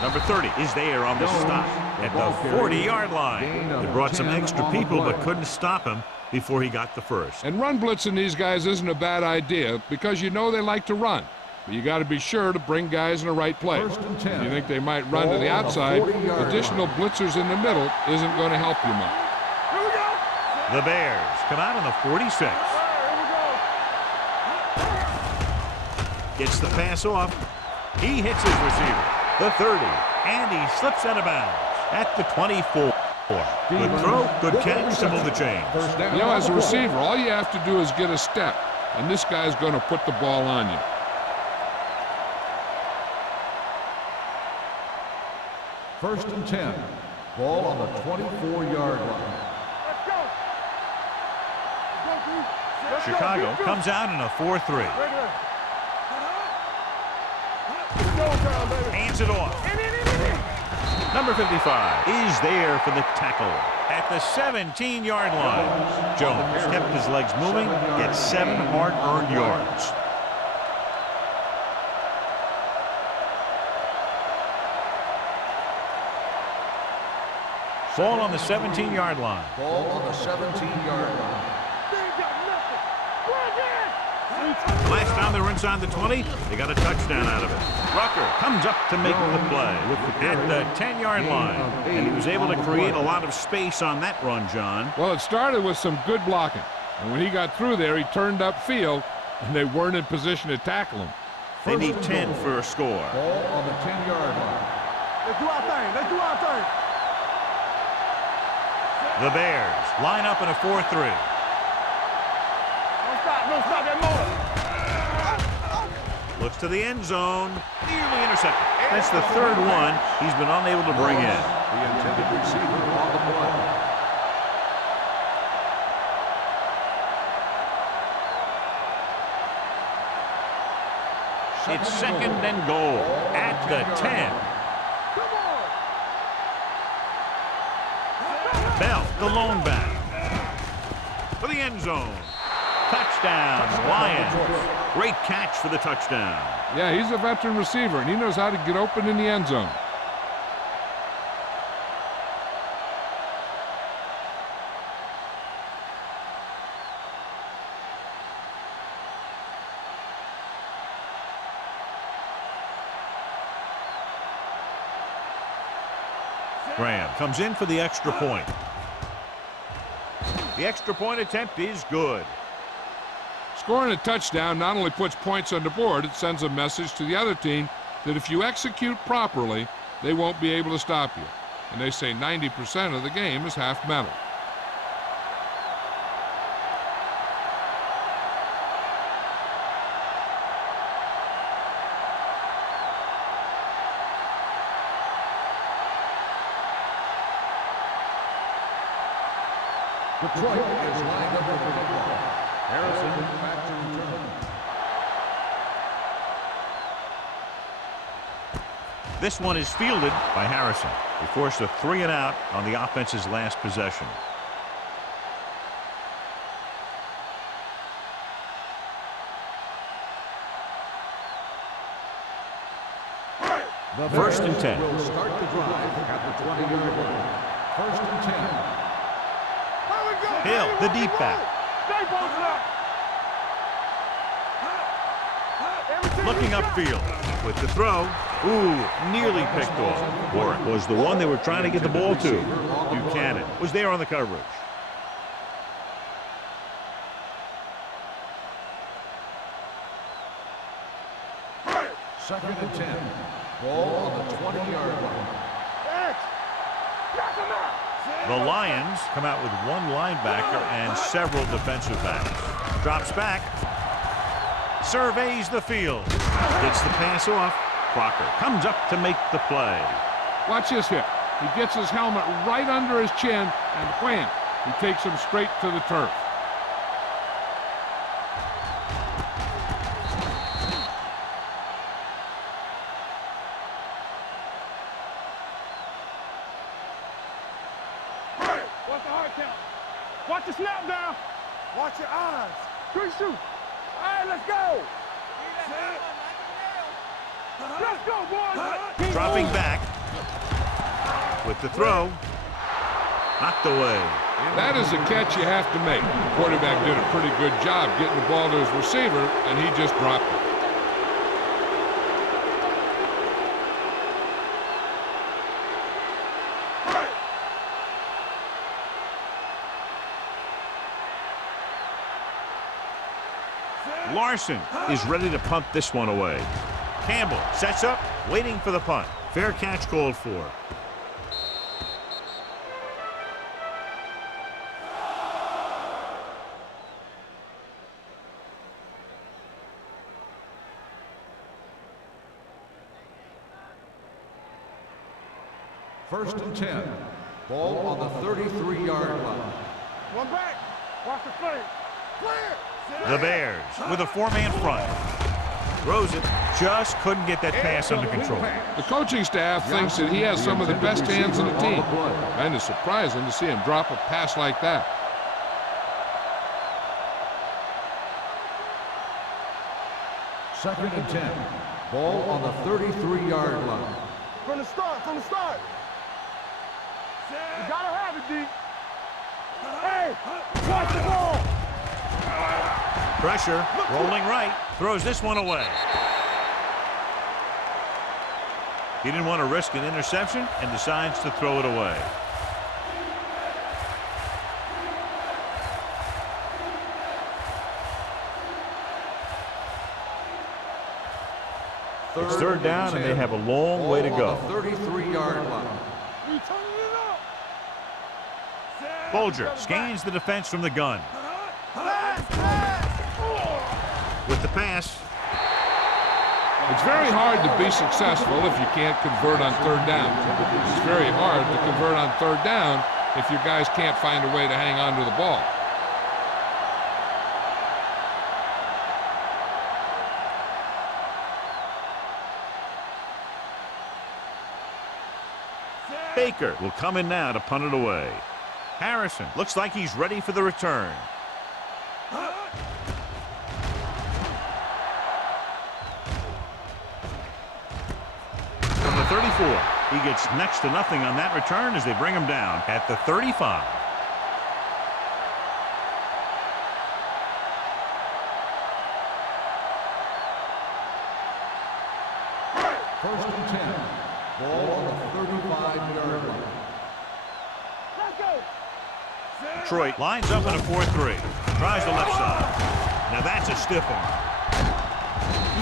Number 30 is there on the stop at the 40-yard line. They brought some extra people but couldn't stop him before he got the first. And run blitzing these guys isn't a bad idea because you know they like to run. But you got to be sure to bring guys in the right place. If you think they might run to the outside, additional blitzers in the middle isn't going to help you much. The Bears come out on the 46. Gets the pass off. He hits his receiver. The 30. And he slips out of bounds at the 24. Good throw, good catch to move the chains. You know, as a receiver, all you have to do is get a step, and this guy's going to put the ball on you. First and 10. Ball on the 24-yard line. Chicago comes out in a 4-3. Hands it off. Number 55 is there for the tackle at the 17-yard line. Jones kept his legs moving, gets 7 hard-earned yards. Ball on the 17-yard line. Ball on the 17-yard line. Last time they were inside the 20, they got a touchdown out of it. Rucker comes up to make the play at the 10-yard line. And he was able to create a lot of space on that run, John. Well, it started with some good blocking. And when he got through there, he turned upfield, and they weren't in position to tackle him. They need 10 for a score. Ball on the 10-yard line. Let's do our thing. Let's do our thing. The Bears line up in a 4-3. Don't stop that motor. Looks to the end zone. Nearly intercepted. That's the third one he's been unable to bring in. The intended receiver on the play. It's second and goal at the 10. Bell, the lone back. For the end zone. Touchdown, Lions. Great catch for the touchdown. Yeah, he's a veteran receiver, and he knows how to get open in the end zone. Graham comes in for the extra point. The extra point attempt is good. Scoring a touchdown not only puts points on the board, it sends a message to the other team that if you execute properly, they won't be able to stop you. And they say 90% of the game is half mental. Detroit is lined up with the football. Harrison back to return. This one is fielded by Harrison. They forced a 3-and-out on the offense's last possession. First and 10. Will start the drive at the 20-yard line. First and 10. Hill, the deep back. Looking upfield with the throw. Ooh, nearly picked off. Warren was the one they were trying to get the ball to. Buchanan was there on the coverage. Second and 10. Ball on the 20-yard line. The Lions come out with one linebacker and several defensive backs. Drops back. Surveys the field. Gets the pass off. Crocker comes up to make the play. Watch this hit. He gets his helmet right under his chin, and wham, he takes him straight to the turf. Watch the hard count. Watch the snap down. Watch your eyes. Good shoot. All right, let's go. Let's go, boys. Dropping back. With the throw. Knocked away. That is a catch you have to make. The quarterback did a pretty good job getting the ball to his receiver, and he just dropped it. Larson is ready to punt this one away. Campbell sets up, waiting for the punt. Fair catch called for. First and 10. Ball on the 33-yard line. One back. Watch the play. Clear. The Bears with a four-man front. Throws it. Just couldn't get that pass under control. The coaching staff thinks that he has some of the best hands in the team. Kind of surprising to see him drop a pass like that. Second and 10. Ball on the 33-yard line. From the start. From the start. You gotta have it, D. Hey, watch the ball. Pressure, rolling right, throws this one away. He didn't want to risk an interception and decides to throw it away. It's third down and they have a long way to go. 33-yard line. You turning it up. Bolger scans the defense from the gun. With the pass. It's very hard to be successful if you can't convert on third down. It's very hard to convert on third down if your guys can't find a way to hang on to the ball. Baker will come in now to punt it away. Harrison looks like he's ready for the return. From the 34, he gets next to nothing on that return as they bring him down at the 35. First and 10. Ball on the 35-yard line. Let's go. Detroit lines up in a 4-3. Tries the left side. Now that's a stiff one.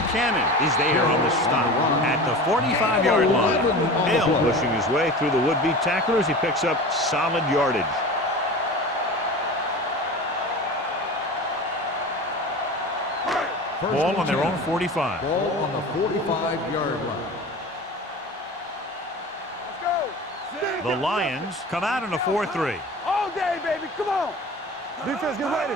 Buchanan is there on the stop at the 45-yard line. Hill pushing his way through the would-be tacklers. He picks up solid yardage. Ball on their own 45. Ball on the 45-yard line. The Lions come out in a 4-3. All day, baby. Come on. Defense, get ready.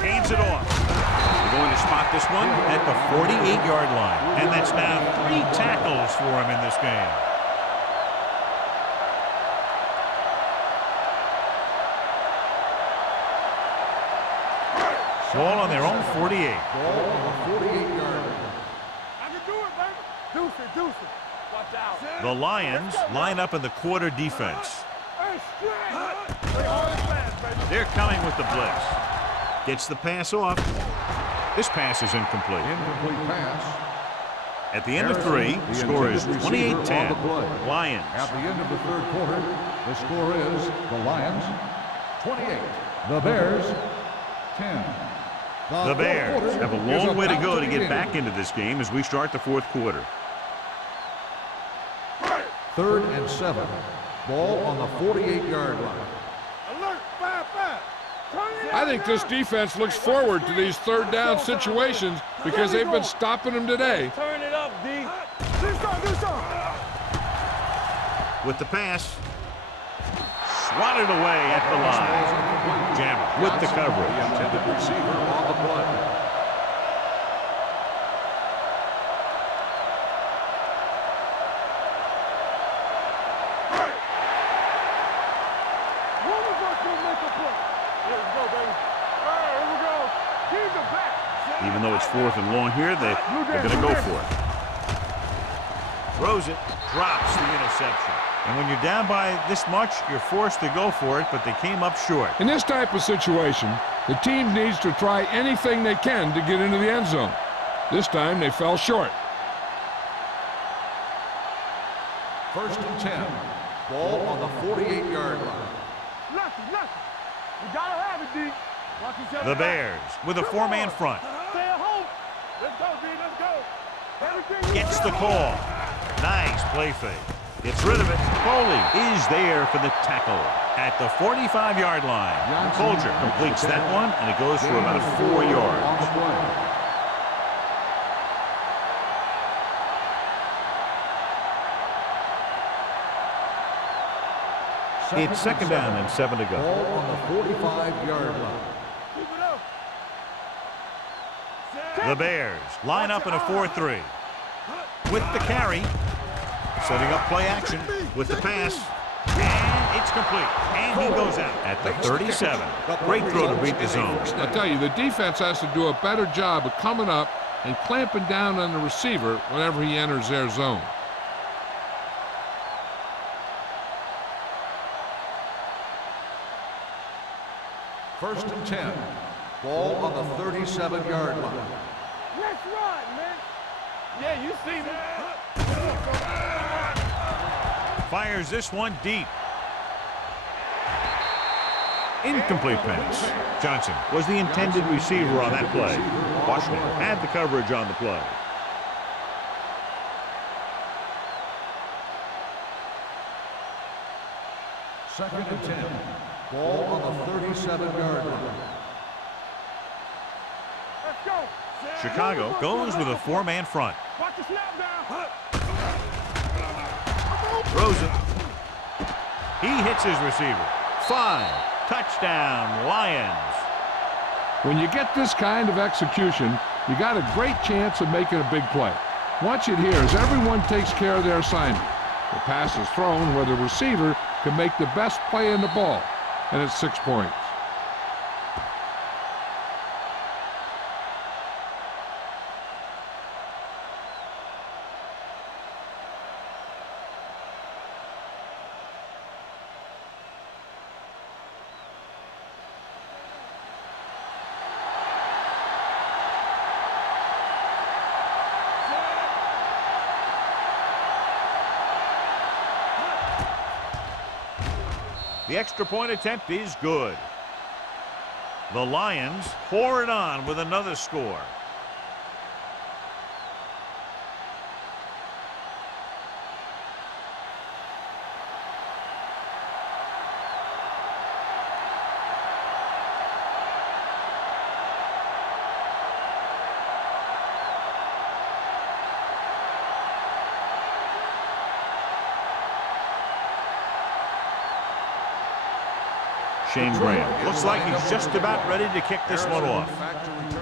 Hands it off. They're going to spot this one at the 48-yard line. And that's now 3 tackles for him in this game. Ball on their own 48. Ball on the 48-yard line. I can do it, baby. Deuce it, deuce it. Watch out. The Lions line up in the quarter defense. Hey, straight. Play hard and fast, baby. They're coming with the blitz. Gets the pass off. This pass is incomplete. Incomplete pass. At the end of 3, the score is 28-10. Lions. At the end of the third quarter, the score is the Lions 28. The Bears 10. The Bears have a long way to go to get back into this game as we start the fourth quarter. Third and 7. Ball on the 48-yard line. Alert, 5-5. I think this defense looks forward to these third down situations because they've been stopping them today. Turn it up, D. Do something. With the pass. Swatted away at the line. Jammer with the coverage. The intended receiver on the play. One of us will make a play. Here we go, baby. All right, here we go. Keep it back. Even though it's 4th and long here, they're going to go for it. Throws it, drops the interception. And when you're down by this much, you're forced to go for it, but they came up short. In this type of situation, the team needs to try anything they can to get into the end zone. This time, they fell short. First and 10. Ball on the 48-yard line. Lucky. You gotta have it, D. Watch yourself The back. Bears with a four-man front. Stay at home. Let's go, D. Let's go. Everything you Gets got. the call. Nice play fake. Gets rid of it. Foley is there for the tackle at the 45-yard line. Folger completes that one, and it goes for about 4 yards. It's second down and 7 to go. Ball on the 45-yard line. Keep it up. The Bears line up in a 4-3. With the carry. Setting up play action with the pass. And it's complete. And he goes out at the 37. Great throw to beat the zone. I tell you, the defense has to do a better job of coming up and clamping down on the receiver whenever he enters their zone. First and 10. Ball on the 37-yard line. Let's run, man. Yeah, you see me. Fires this one deep. Incomplete pass. Johnson was the intended receiver on that play. Washington had the coverage on the play. Second and 10. Ball on the 37-yard line. Let's go. Chicago goes with a four-man front. Watch the snap down. Throws it. He hits his receiver. 5. Touchdown, Lions. When you get this kind of execution, you got a great chance of making a big play. Watch it here as everyone takes care of their assignment. The pass is thrown where the receiver can make the best play in the ball, and it's 6 points. The extra point attempt is good. The Lions pour it on with another score. Shane Graham looks like he's just about ready to kick this one off.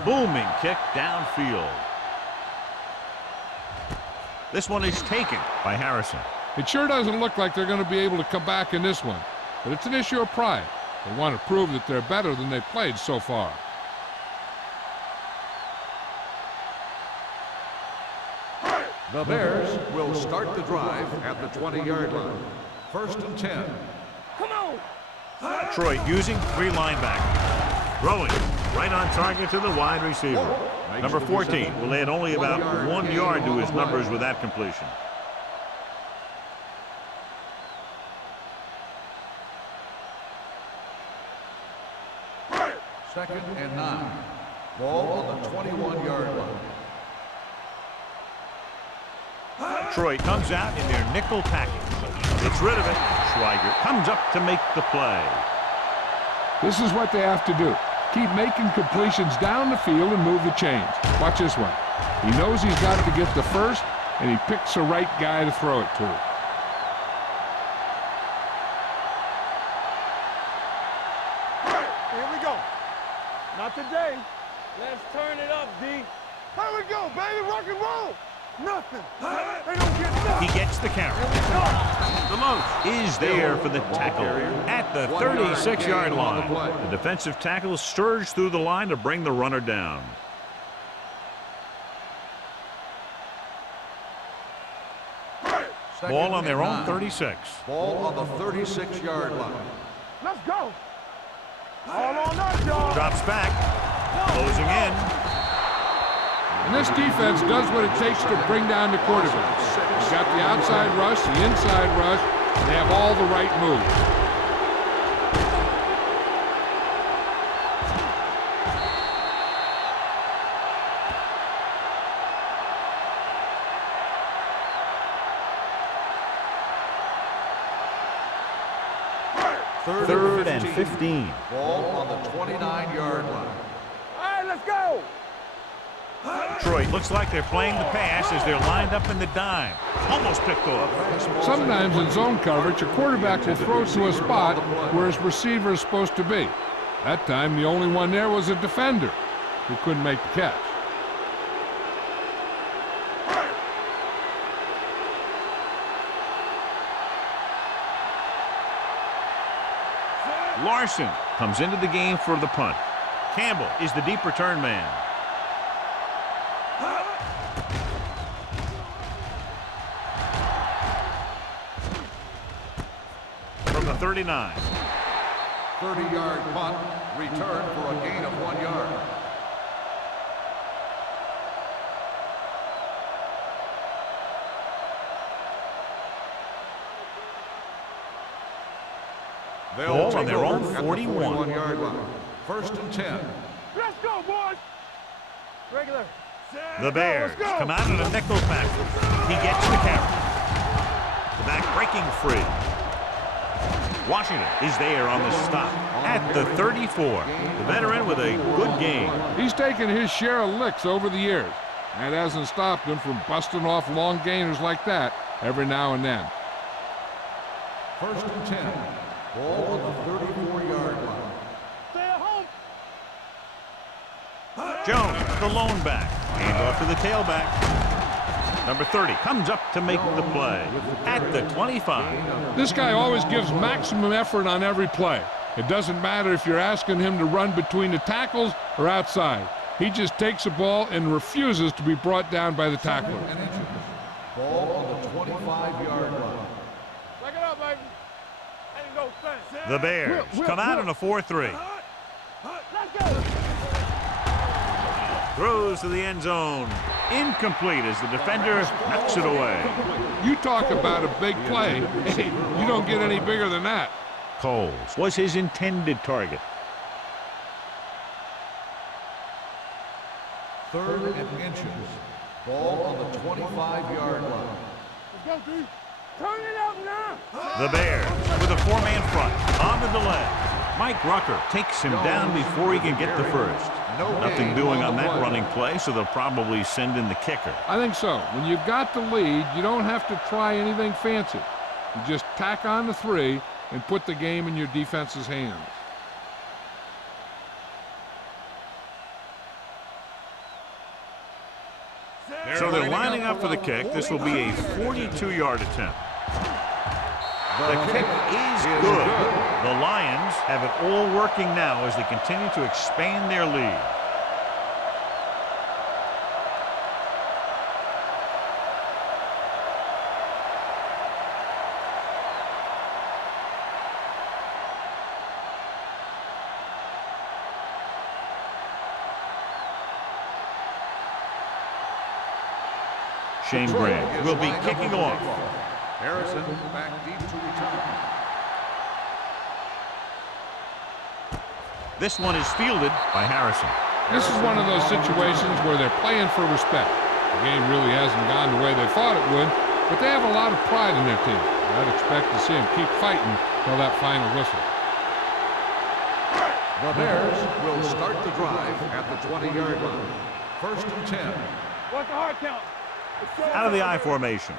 Booming kick downfield. This one is taken by Harrison. It sure doesn't look like they're going to be able to come back in this one, but it's an issue of pride. They want to prove that they're better than they've played so far. The Bears will start the drive at the 20-yard line. First and 10. Come on. Detroit using 3 linebackers. Throwing right on target to the wide receiver. Number 14 will add only about 1 yard to his numbers with that completion. Second and 9. Ball on the 21-yard line. Detroit comes out in their nickel package. Gets rid of it. Schweiger comes up to make the play. This is what they have to do. Keep making completions down the field and move the chains. Watch this one. He knows he's got to get the first, and he picks the right guy to throw it to. Here we go. Not today. Let's turn it up, D. Here we go, baby. Rock and roll. Nothing. They don't get nothing. He gets the carry. The Moat is there for the tackle at the 36-yard line. The defensive tackle surged through the line to bring the runner down. Ball on their own 36. Ball on the 36-yard line. Let's go. All on us, y'all. Drops back. Closing in. And this defense does what it takes to bring down the quarterback. They've got the outside rush, the inside rush, and they have all the right moves. Third and 15. Ball on the 29-yard line. All right, let's go. Detroit looks like they're playing the pass as they're lined up in the dime. Almost picked off. Sometimes in zone coverage, a quarterback will throw to a spot where his receiver is supposed to be. That time, the only one there was a defender who couldn't make the catch. Larson comes into the game for the punt. Campbell is the deep return man. From the 39. 30-yard punt, return for a gain of 1 yard. Ball on their own 41. 41-yard line. First and 10. Let's go, boys. Regular. The Bears come out in a nickel pack. He gets the carry. The back breaking free. Washington is there on the stop at the 34. The veteran with a good game. He's taken his share of licks over the years. That hasn't stopped him from busting off long gainers like that every now and then. First and 10. Ball on the 34-yard line. Stay at home. Jones, the lone back. Hand off to the tailback. Number 30 comes up to make the play at the 25. This guy always gives maximum effort on every play. It doesn't matter if you're asking him to run between the tackles or outside. He just takes the ball and refuses to be brought down by the tackler. Ball on the 25-yard line. Back it up, baby. Ain't no sense. The Bears come out in a 4-3. Let's go. Throws to the end zone. Incomplete as the defender knocks it away. You talk about a big play. Hey, you don't get any bigger than that. Coles was his intended target. Third and inches. Ball on the 25-yard line. Let's go, D. Turn it up now. The Bears with a four-man front on the delay. Mike Rucker takes him down before he can get the first. Nothing doing on that running play, so they'll probably send in the kicker. I think so. When you've got the lead, you don't have to try anything fancy. You just tack on the 3 and put the game in your defense's hands. So they're lining up for the kick. This will be a 42-yard attempt. The kick is good. The Lions have it all working now as they continue to expand their lead. Shane Graham will be kicking off. Harrison back deep to return. This one is fielded by Harrison. This is one of those situations where they're playing for respect. The game really hasn't gone the way they thought it would, but they have a lot of pride in their team. I'd expect to see them keep fighting till that final whistle. The Bears will start the drive at the 20-yard line. First and 10. What's the hard count? Out of the I formation.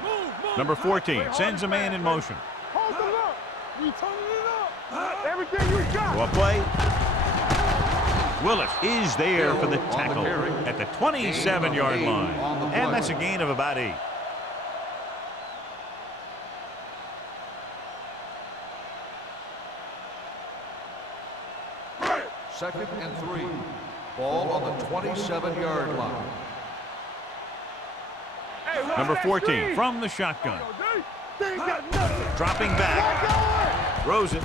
Number 14 sends a man in motion. Hold them up. We turning it up. Everything you got. Well play. Willis is there for the tackle at the 27-yard line. And that's a gain of about 8. Second and 3. Ball on the 27-yard line. Number 14 from the shotgun. They ain't got nothing. Dropping back. Throws it.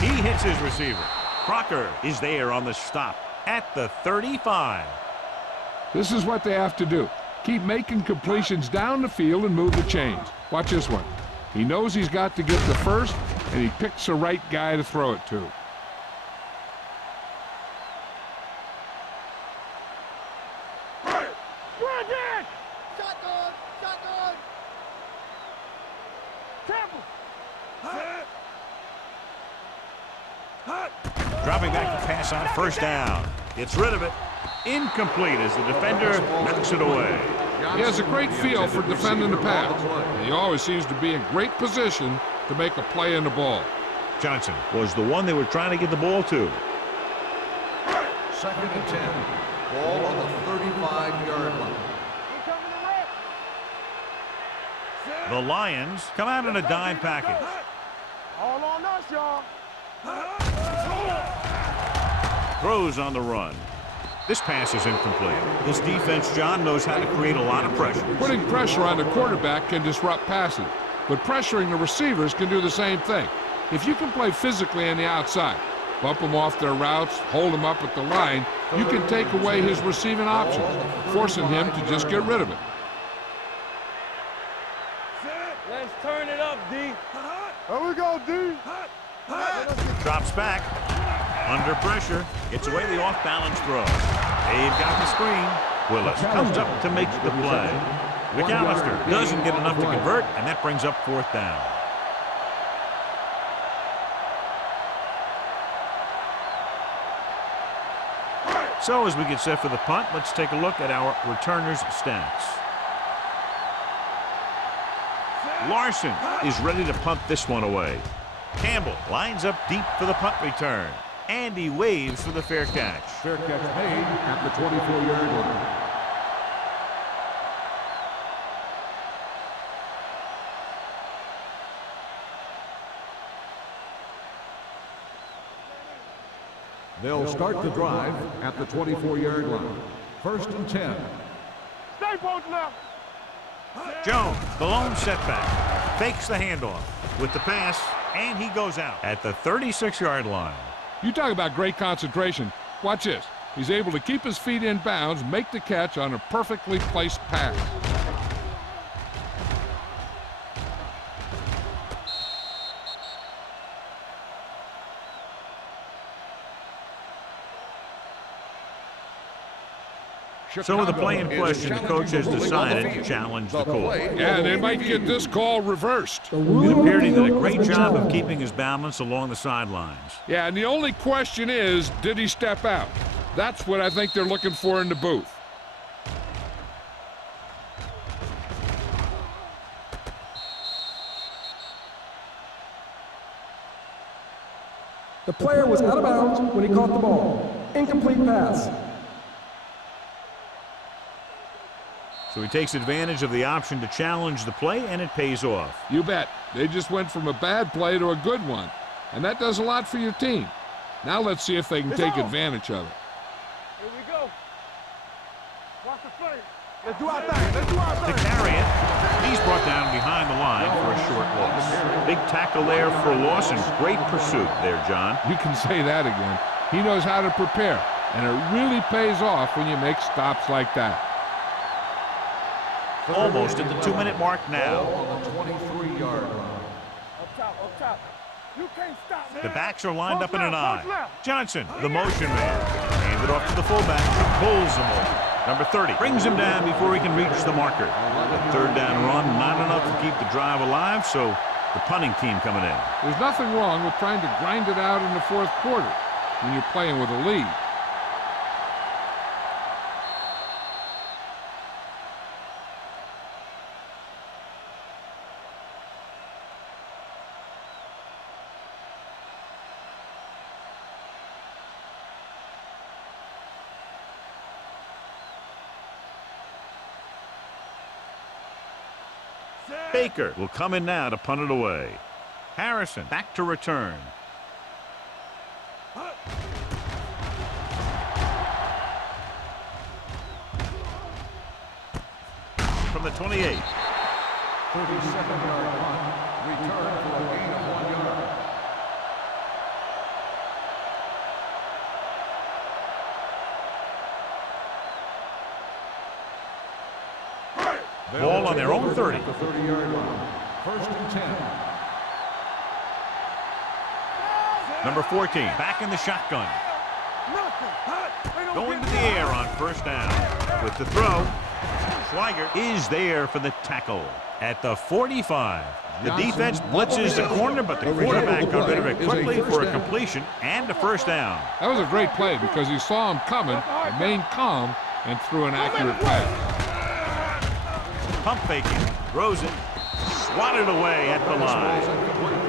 He hits his receiver. Crocker is there on the stop at the 35. This is what they have to do. Keep making completions down the field and move the chains. Watch this one. He knows he's got to get the first, and he picks the right guy to throw it to. Shotgun! Shotgun! Campbell! Dropping back to pass on first down. Gets rid of it. Incomplete as the defender knocks it away. He has a great feel for defending the pass, and he always seems to be in great position to make a play in the ball. Johnson was the one they were trying to get the ball to. 2nd and 10. Ball on the 35-yard line. The Lions come out in a dime package. All on us, y'all. Throws on the run. This pass is incomplete. This defense, John, knows how to create a lot of pressure. Putting pressure on the quarterback can disrupt passing, but pressuring the receivers can do the same thing. If you can play physically on the outside, bump them off their routes, hold them up at the line, you can take away his receiving options, forcing him to just get rid of it. Let's turn it up, D. There we go, D. Drops back. Under pressure. Gets away the off-balance throw. They've got the screen. Willis comes up to make the play. McAllister doesn't get enough to convert, and that brings up 4th down. So as we get set for the punt, let's take a look at our returners' stats. Larson is ready to punt this one away. Campbell lines up deep for the punt return. And he waves for the fair catch. Fair catch made at the 24-yard line. They'll start the drive at the 24-yard line. 1st and 10. Stay posted now. Jones, the lone setback, fakes the handoff with the pass, and he goes out at the 36-yard line. You talk about great concentration. Watch this. He's able to keep his feet in bounds, make the catch on a perfectly placed pass. So with the play in question, the coach has decided to challenge the call. Yeah, they might get this call reversed. It appeared he did a great job of keeping his balance along the sidelines. Yeah, and the only question is, did he step out? That's what I think they're looking for in the booth. The player was out of bounds when he caught the ball. Incomplete pass. So he takes advantage of the option to challenge the play, and it pays off. You bet. They just went from a bad play to a good one, and that does a lot for your team. Now let's see if they can take advantage of it. Here we go. Watch the play. Let's do our thing. Let's do our To thing. carry it, he's brought down behind the line for a short loss. Big tackle there for a loss and great pursuit there, John. You can say that again. He knows how to prepare, and it really pays off when you make stops like that. Almost at the 2-minute mark now. Ball on the 23-yard line. Up top, up top. You can't stop, man. The backs are lined up in an Post eye. left. Johnson, the motion man. Handed off to the fullback. Pulls him over. Number 30 brings him down before he can reach the marker. The 3rd down run, not enough to keep the drive alive, so the punting team coming in. There's nothing wrong with trying to grind it out in the 4th quarter when you're playing with a lead. Baker will come in now to punt it away. Harrison back to return. From the 28. 37-yard punt. Return for a gain of 1 yard. Ball on their own 30. The 30-yard line. First and 10. Number 14 back in the shotgun. Going to the air on first down. With the throw, Schweiger is there for the tackle at the 45. The defense blitzes the corner, but the quarterback got rid of it quickly for a completion and a first down. That was a great play because he saw him coming, remained calm, and threw an accurate pass. Pump faking, throws it, swatted away at the line.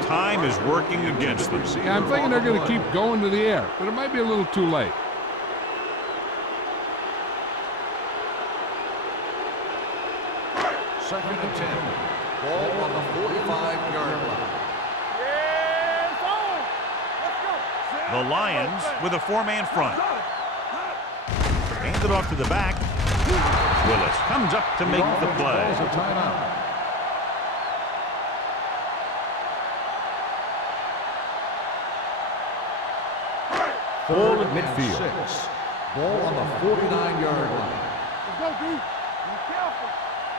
Time is working against them. Yeah, I'm thinking they're going to keep going to the air, but it might be a little too late. Second and 10. Ball on the 45-yard line. The Lions with a four-man front. Handed off to the back. Willis comes up to make the play. Calls a timeout. Ball at midfield. 6. Ball on the 49-yard line. Let's go, D. Be careful.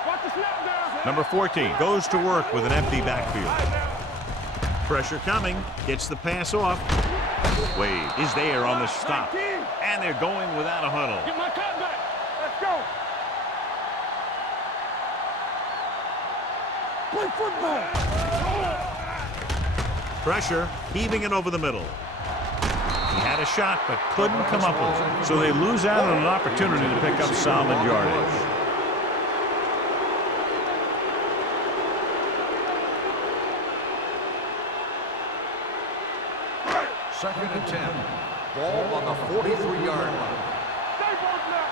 Watch the snap down. Number 14 goes to work with an empty backfield. Pressure coming, gets the pass off. Wade is there on the stop. And they're going without a huddle. Get my cut back. Let's go. Play football. Pressure, heaving it over the middle. He had a shot, but couldn't come up with it. So they lose out on an opportunity to pick up solid yardage. Second and 10. Ball on the 43-yard line. Stay both now.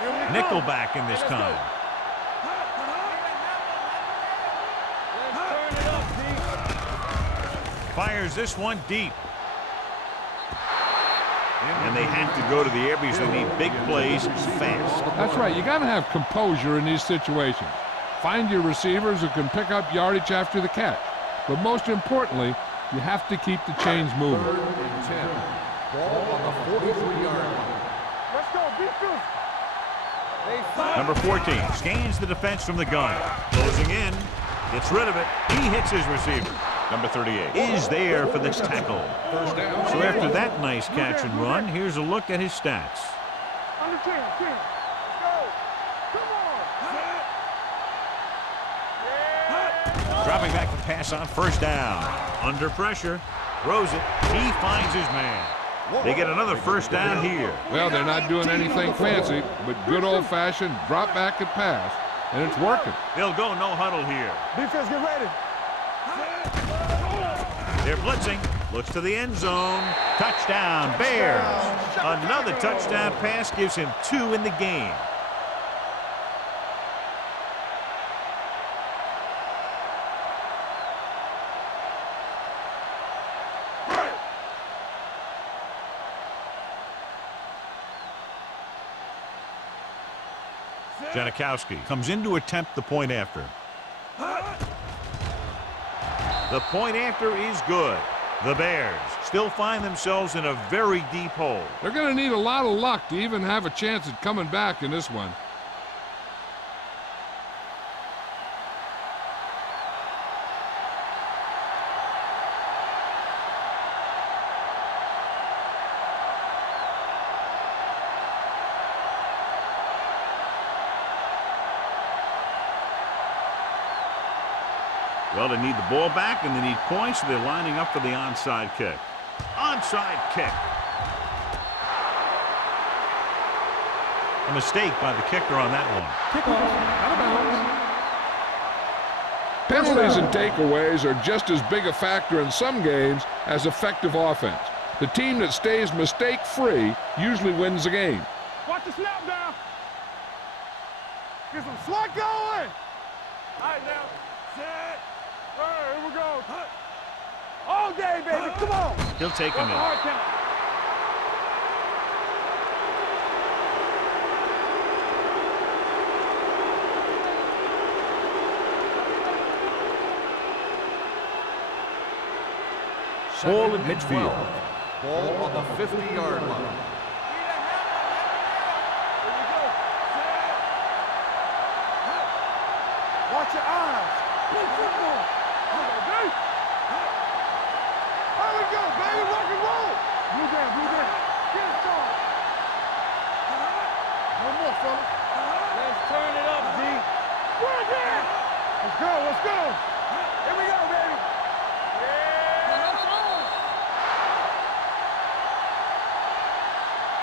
Here we go. Nickelback in this time. Let's turn it up, D. Fires this one deep. And they have to go to the air because they need big plays fast. That's right. You got to have composure in these situations. Find your receivers who can pick up yardage after the catch. But most importantly, you have to keep the chains moving. Third and 10. Ball on the 43-yard line. Let's go. Be good. Number 14 scans the defense from the gun. Closing in. Gets rid of it. He hits his receiver. Number 38 is there for the tackle. First down. So after that nice catch and run, here's a look at his stats. Under 10. Let's go. Come on. Dropping back to pass on first down. Under pressure. Throws it. He finds his man. They get another first down here. Well, they're not doing anything fancy, but good old-fashioned drop back and pass, and it's working. They'll go no huddle here. Defense, get ready. They're blitzing. Looks to the end zone. Touchdown, Bears. Another touchdown pass gives him 2 in the game. Janikowski comes in to attempt the point after. The point after is good. The Bears still find themselves in a very deep hole. They're going to need a lot of luck to even have a chance at coming back in this one. Well, they need the ball back and they need points, so they're lining up for the onside kick. Onside kick. A mistake by the kicker on that one. Kickoff, out of bounds. Penalties and takeaways are just as big a factor in some games as effective offense. The team that stays mistake-free usually wins the game. Watch the snap down. Get some slot going. All right, now. Set. All right, here we go. All day, baby. Come on. He'll take him in. Hard count. Ball at midfield. Ball on the 50-yard line. Watch your eyes. Play football. There we go, baby. Rock and roll. Blue down, blue down. Get it started. No more, fella. Let's turn it up, D. We're there. Let's go, let's go. Here we go, baby.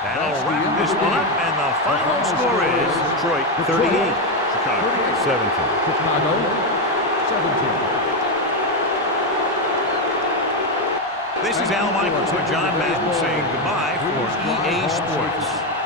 That'll wrap this one up, and the final score is Detroit 38, Chicago 17. Chicago, 17. This is Al Michaels with John Madden saying goodbye for EA Sports.